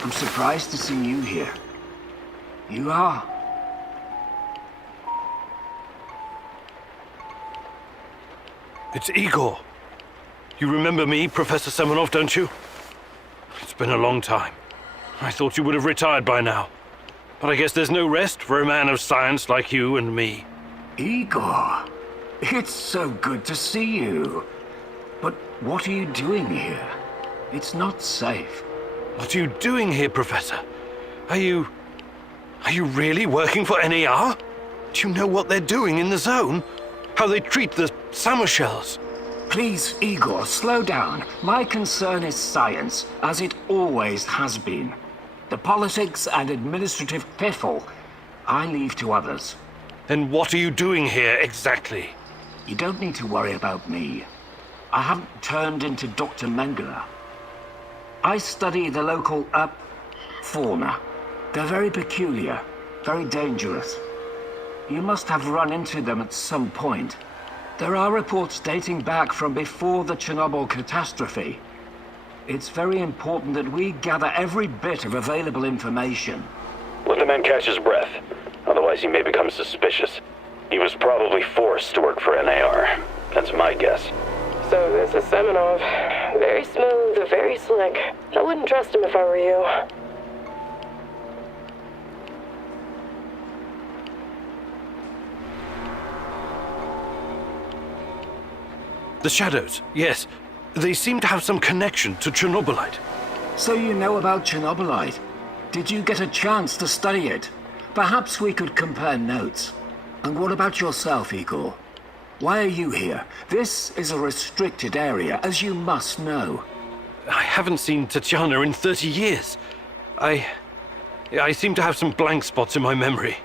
I'm surprised to see you here. You are. It's Igor. You remember me, Professor Semenov, don't you? It's been a long time. I thought you would have retired by now. But I guess there's no rest for a man of science like you and me. Igor, it's so good to see you. But what are you doing here? It's not safe. What are you doing here, Professor? Are you really working for NAR? Do you know what they're doing in the zone? How they treat the summer shells? Please, Igor, slow down. My concern is science, as it always has been. The politics and administrative piffle, I leave to others. Then what are you doing here exactly? You don't need to worry about me. I haven't turned into Dr. Mengele. I study the local, fauna. They're very peculiar, very dangerous. You must have run into them at some point. There are reports dating back from before the Chernobyl catastrophe. It's very important that we gather every bit of available information. Let the man catch his breath. Otherwise he may become suspicious. He was probably forced to work for NAR. That's my guess. So this is Semenov. Very smooth, very slick. I wouldn't trust him if I were you. The shadows, yes. They seem to have some connection to Chernobylite. So you know about Chernobylite? Did you get a chance to study it? Perhaps we could compare notes. And what about yourself, Igor? Why are you here? This is a restricted area, as you must know. I haven't seen Tatiana in 30 years. I seem to have some blank spots in my memory.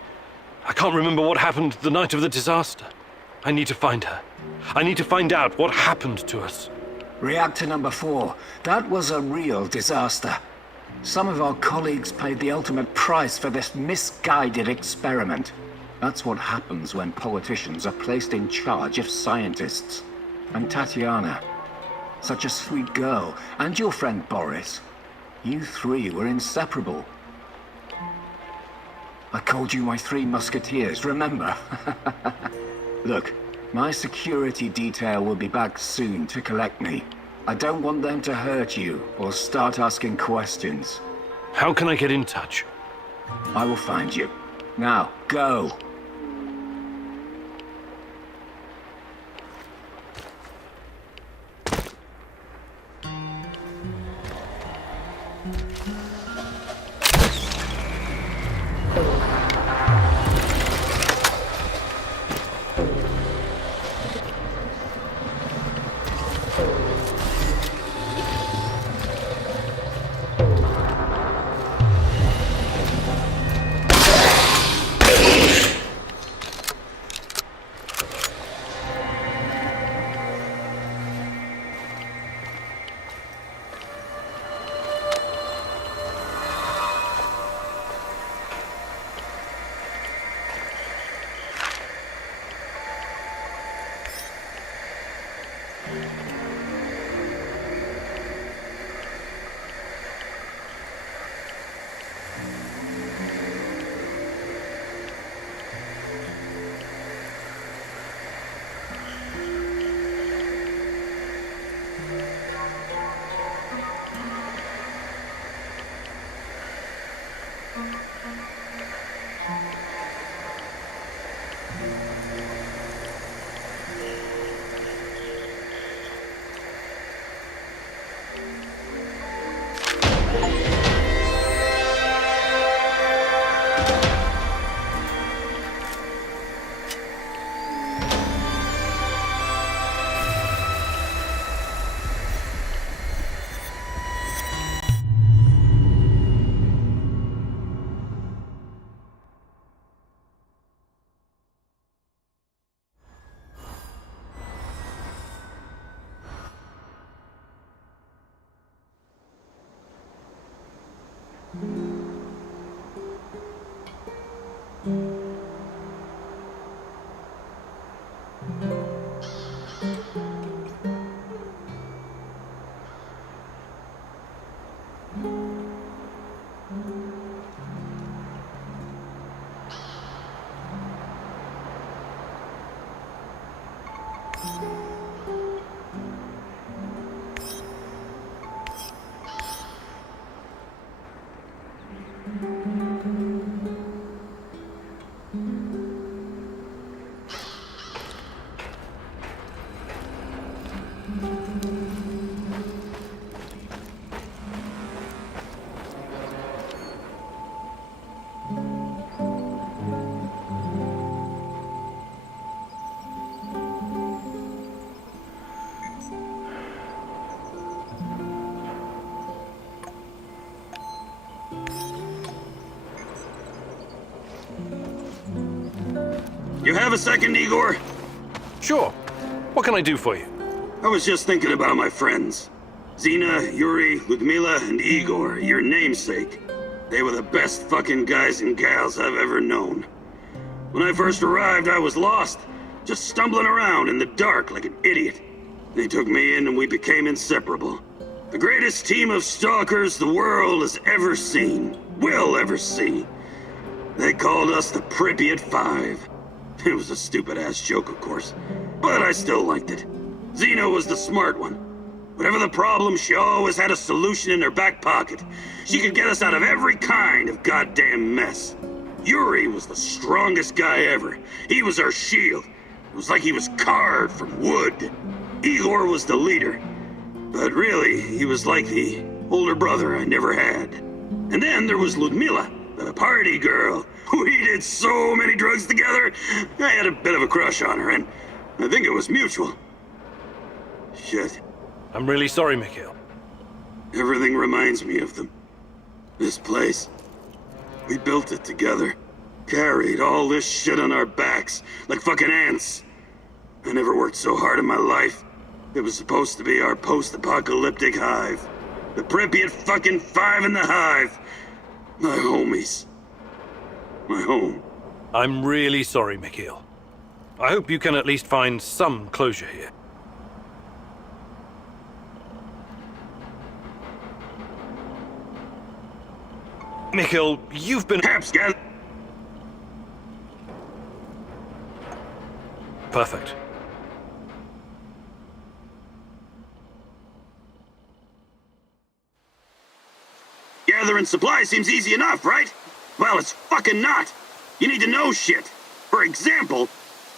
I can't remember what happened the night of the disaster. I need to find her. I need to find out what happened to us. Reactor number 4. That was a real disaster. Some of our colleagues paid the ultimate price for this misguided experiment. That's what happens when politicians are placed in charge of scientists. And Tatiana, such a sweet girl, and your friend Boris. You three were inseparable. I called you my 3 musketeers, remember? Look, my security detail will be back soon to collect me. I don't want them to hurt you or start asking questions. How can I get in touch? I will find you. Now, go. You have a second, Igor? Sure. What can I do for you? I was just thinking about my friends. Zina, Yuri, Ludmila, and Igor, your namesake. They were the best fucking guys and gals I've ever known. When I first arrived, I was lost, just stumbling around in the dark like an idiot. They took me in and we became inseparable. The greatest team of stalkers the world has ever seen, will ever see. They called us the Pripyat Five. It was a stupid-ass joke, of course, but I still liked it. Zina was the smart one. Whatever the problem, she always had a solution in her back pocket. She could get us out of every kind of goddamn mess. Yuri was the strongest guy ever. He was our shield. It was like he was carved from wood. Igor was the leader. But really, he was like the older brother I never had. And then there was Ludmila, the party girl. We did so many drugs together. I had a bit of a crush on her, and I think it was mutual. Shit. I'm really sorry, Mikhail. Everything reminds me of them. This place. We built it together. Carried all this shit on our backs, like fucking ants. I never worked so hard in my life. It was supposed to be our post-apocalyptic hive. The Pripyat fucking Five in the hive. My homies. My home. I'm really sorry, Mikhail. I hope you can at least find some closure here. Mikhail, you've been... Perfect. Gathering supplies seems easy enough, right? Well, it's fucking not. You need to know shit. For example,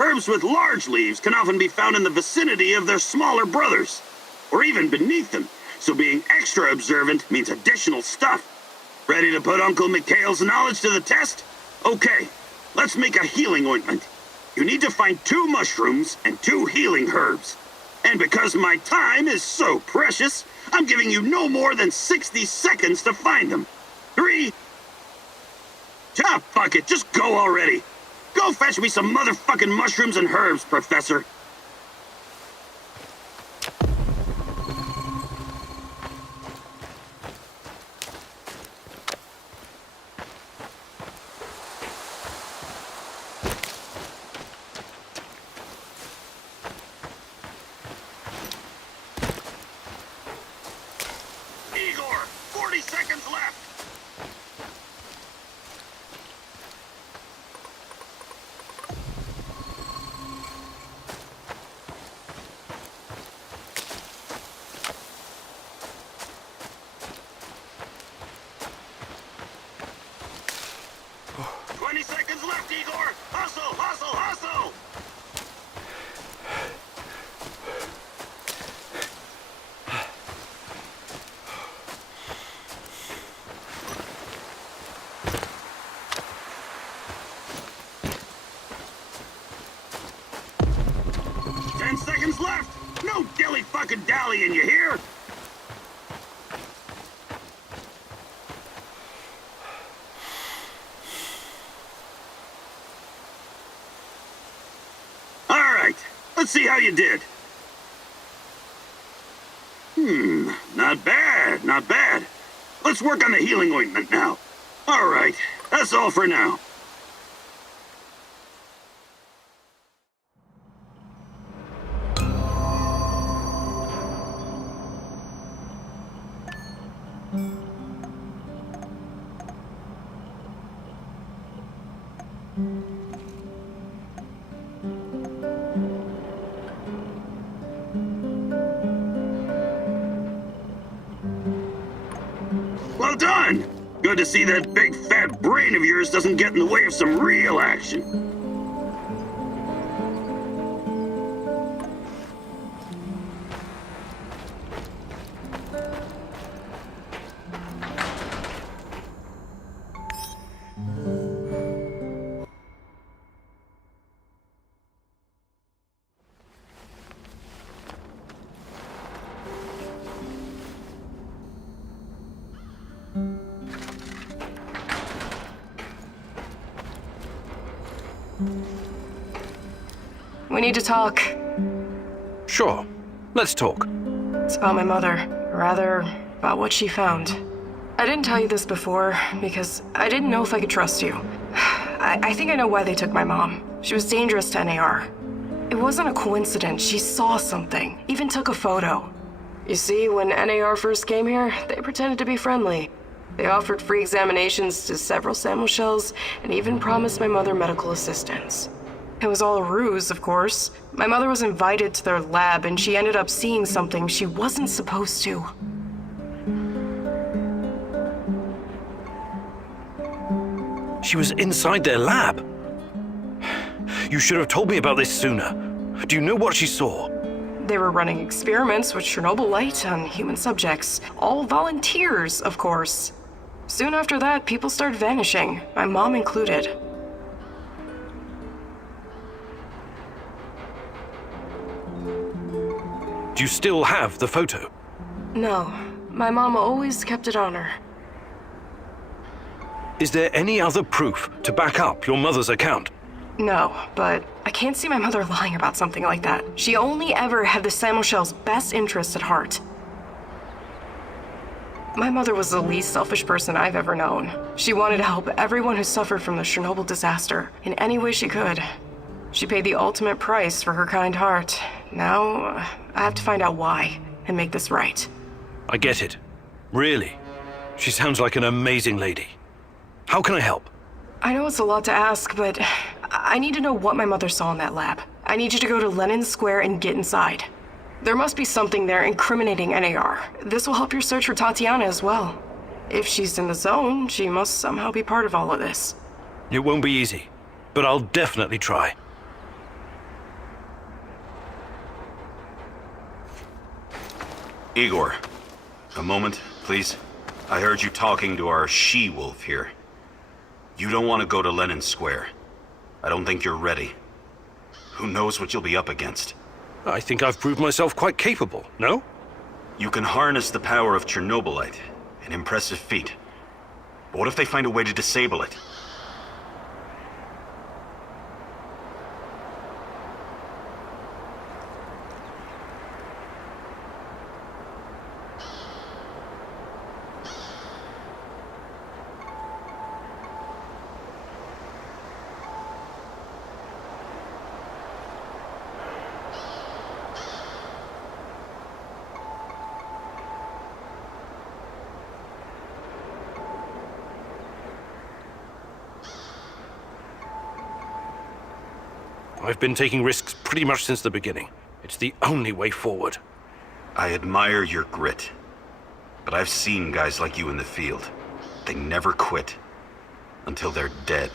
herbs with large leaves can often be found in the vicinity of their smaller brothers, or even beneath them, so being extra observant means additional stuff. Ready to put Uncle Mikhail's knowledge to the test? Okay, let's make a healing ointment. You need to find 2 mushrooms and 2 healing herbs. And because my time is so precious, I'm giving you no more than 60 seconds to find them. 3... Ah, fuck it, just go already. Go fetch me some motherfucking mushrooms and herbs, Professor. Igor, 40 seconds left. Igor! Hustle! Hustle! Hustle! Seconds left! No dilly-fucking-dallying, you hear? Alright, let's see how you did. Not bad, not bad. Let's work on the healing ointment now. Alright, that's all for now. Well done! Good to see that big fat brain of yours doesn't get in the way of some real action. We need to talk. Sure. Let's talk. It's about my mother. Rather, about what she found. I didn't tell you this before because I didn't know if I could trust you. I think I know why they took my mom. She was dangerous to NAR. It wasn't a coincidence. She saw something, even took a photo. You see, when NAR first came here, they pretended to be friendly. They offered free examinations to several sample shells and even promised my mother medical assistance. It was all a ruse, of course. My mother was invited to their lab and she ended up seeing something she wasn't supposed to. She was inside their lab. You should have told me about this sooner. Do you know what she saw? They were running experiments with Chernobylite on human subjects. All volunteers, of course. Soon after that, people started vanishing, my mom included. Do you still have the photo? No, my mom always kept it on her. Is there any other proof to back up your mother's account? No, but I can't see my mother lying about something like that. She only ever had the Samuelshell's best interest at heart. My mother was the least selfish person I've ever known. She wanted to help everyone who suffered from the Chernobyl disaster in any way she could. She paid the ultimate price for her kind heart. Now, I have to find out why and make this right. I get it. Really. She sounds like an amazing lady. How can I help? I know it's a lot to ask, but I need to know what my mother saw in that lab. I need you to go to Lenin Square and get inside. There must be something there incriminating NAR. This will help your search for Tatiana as well. If she's in the zone, she must somehow be part of all of this. It won't be easy, but I'll definitely try. Igor, a moment, please. I heard you talking to our she-wolf here. You don't want to go to Lenin Square. I don't think you're ready. Who knows what you'll be up against? I think I've proved myself quite capable, no? You can harness the power of Chernobylite. An impressive feat. But what if they find a way to disable it? I've been taking risks pretty much since the beginning. It's the only way forward. I admire your grit. But I've seen guys like you in the field. They never quit. Until they're dead.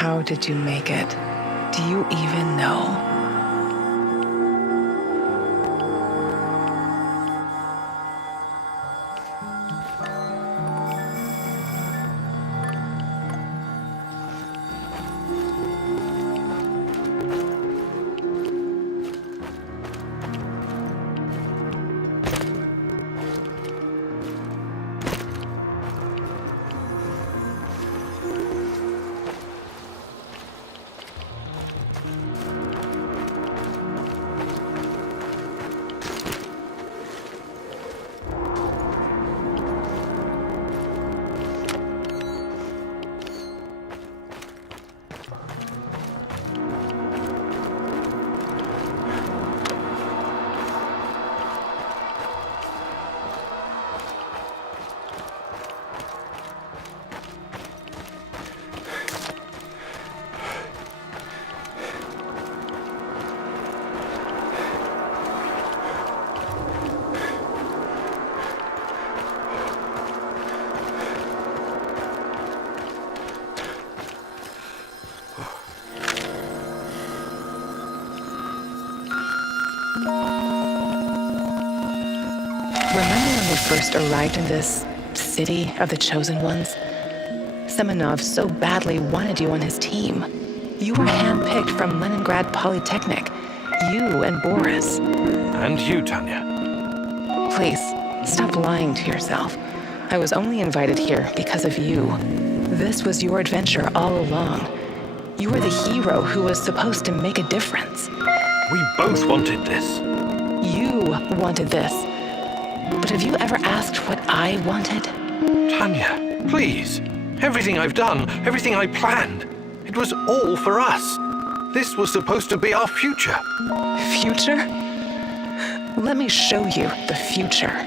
How did you make it? Do you even know? Remember when we first arrived in this city of the Chosen Ones? Semenov so badly wanted you on his team. You were handpicked from Leningrad Polytechnic. You and Boris. And you, Tanya. Please, stop lying to yourself. I was only invited here because of you. This was your adventure all along. You were the hero who was supposed to make a difference. We both wanted this. You wanted this. But have you ever asked what I wanted? Tanya, please. Everything I've done, everything I planned, it was all for us. This was supposed to be our future. Future? Let me show you the future.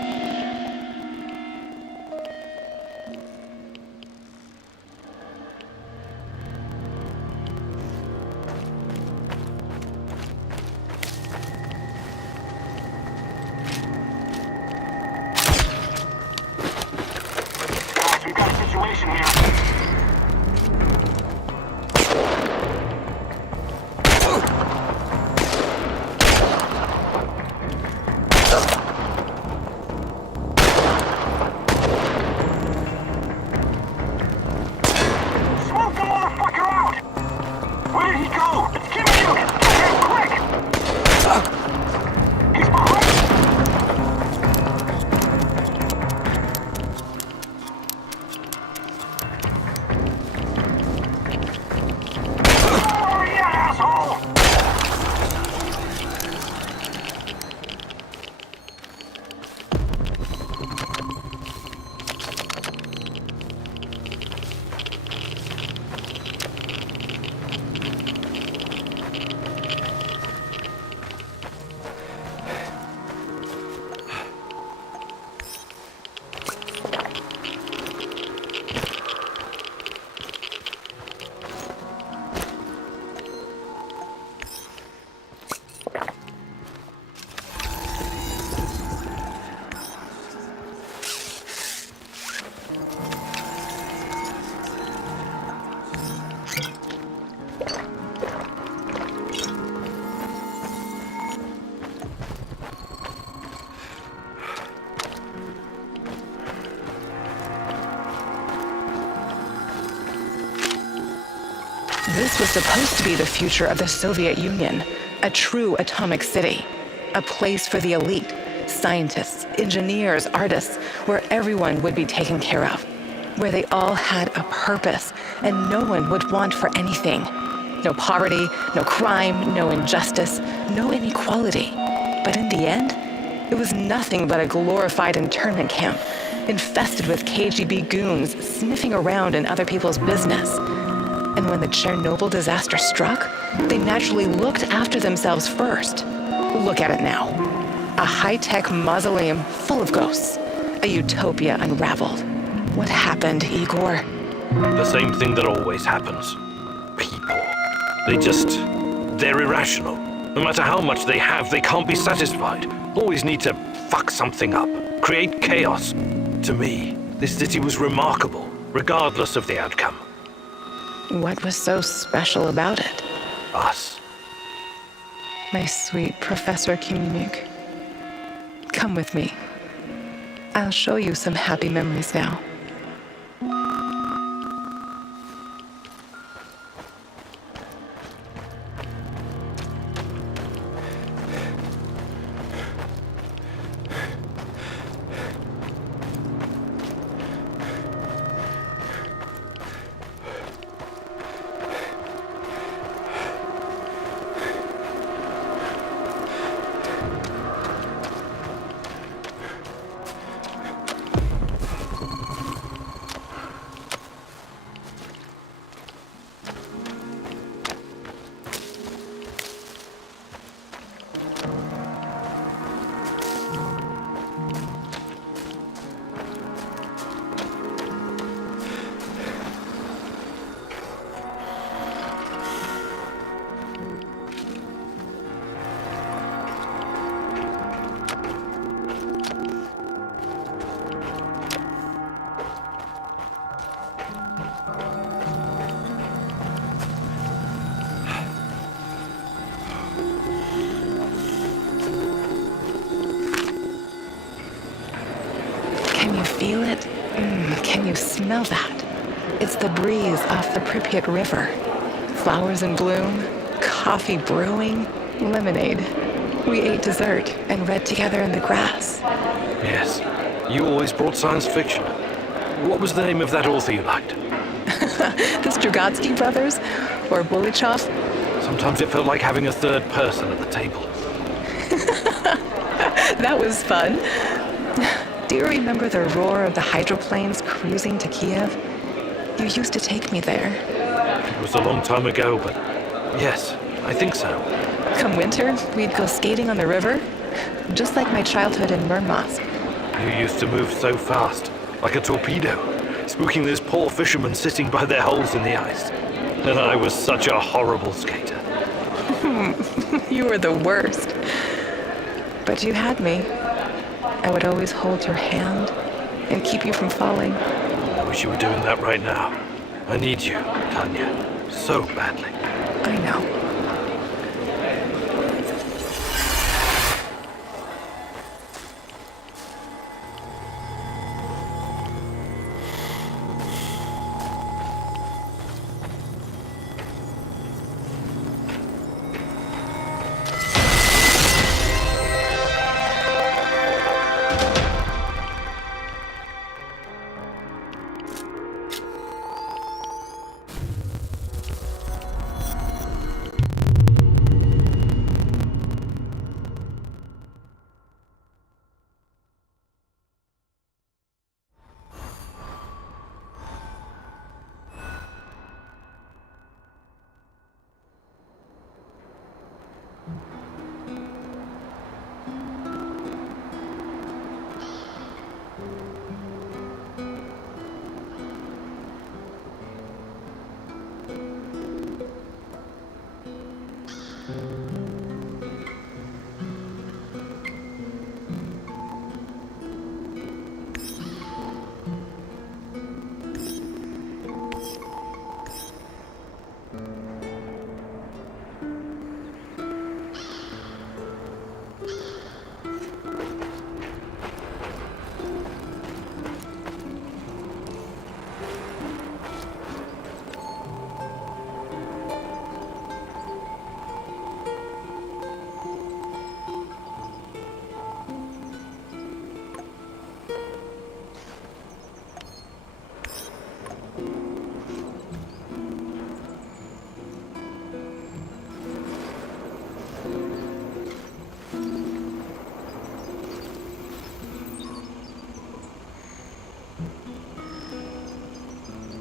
This was supposed to be the future of the Soviet Union, a true atomic city, a place for the elite, scientists, engineers, artists, where everyone would be taken care of, where they all had a purpose and no one would want for anything. No poverty, no crime, no injustice, no inequality. But in the end, it was nothing but a glorified internment camp, infested with KGB goons sniffing around in other people's business. And when the Chernobyl disaster struck, they naturally looked after themselves first. Look at it now. A high-tech mausoleum full of ghosts. A utopia unraveled. What happened, Igor? The same thing that always happens. People. They're irrational. No matter how much they have, they can't be satisfied. Always need to fuck something up. Create chaos. To me, this city was remarkable, regardless of the outcome. What was so special about it? Us. My sweet Professor Kimnik. Come with me. I'll show you some happy memories now. Can you feel it? Can you smell that? It's the breeze off the Pripyat River. Flowers in bloom, coffee brewing, lemonade. We ate dessert and read together in the grass. Yes. You always brought science fiction. What was the name of that author you liked? The Strugatsky brothers? Or Bulichov? Sometimes it felt like having a third person at the table. That was fun. Do you remember the roar of the hydroplanes cruising to Kiev? You used to take me there. It was a long time ago, but yes, I think so. Come winter, we'd go skating on the river, just like my childhood in Murmansk. You used to move so fast, like a torpedo, spooking those poor fishermen sitting by their holes in the ice. And I was such a horrible skater. You were the worst. But you had me. I would always hold your hand and keep you from falling. I wish you were doing that right now. I need you, Tanya, so badly. I know.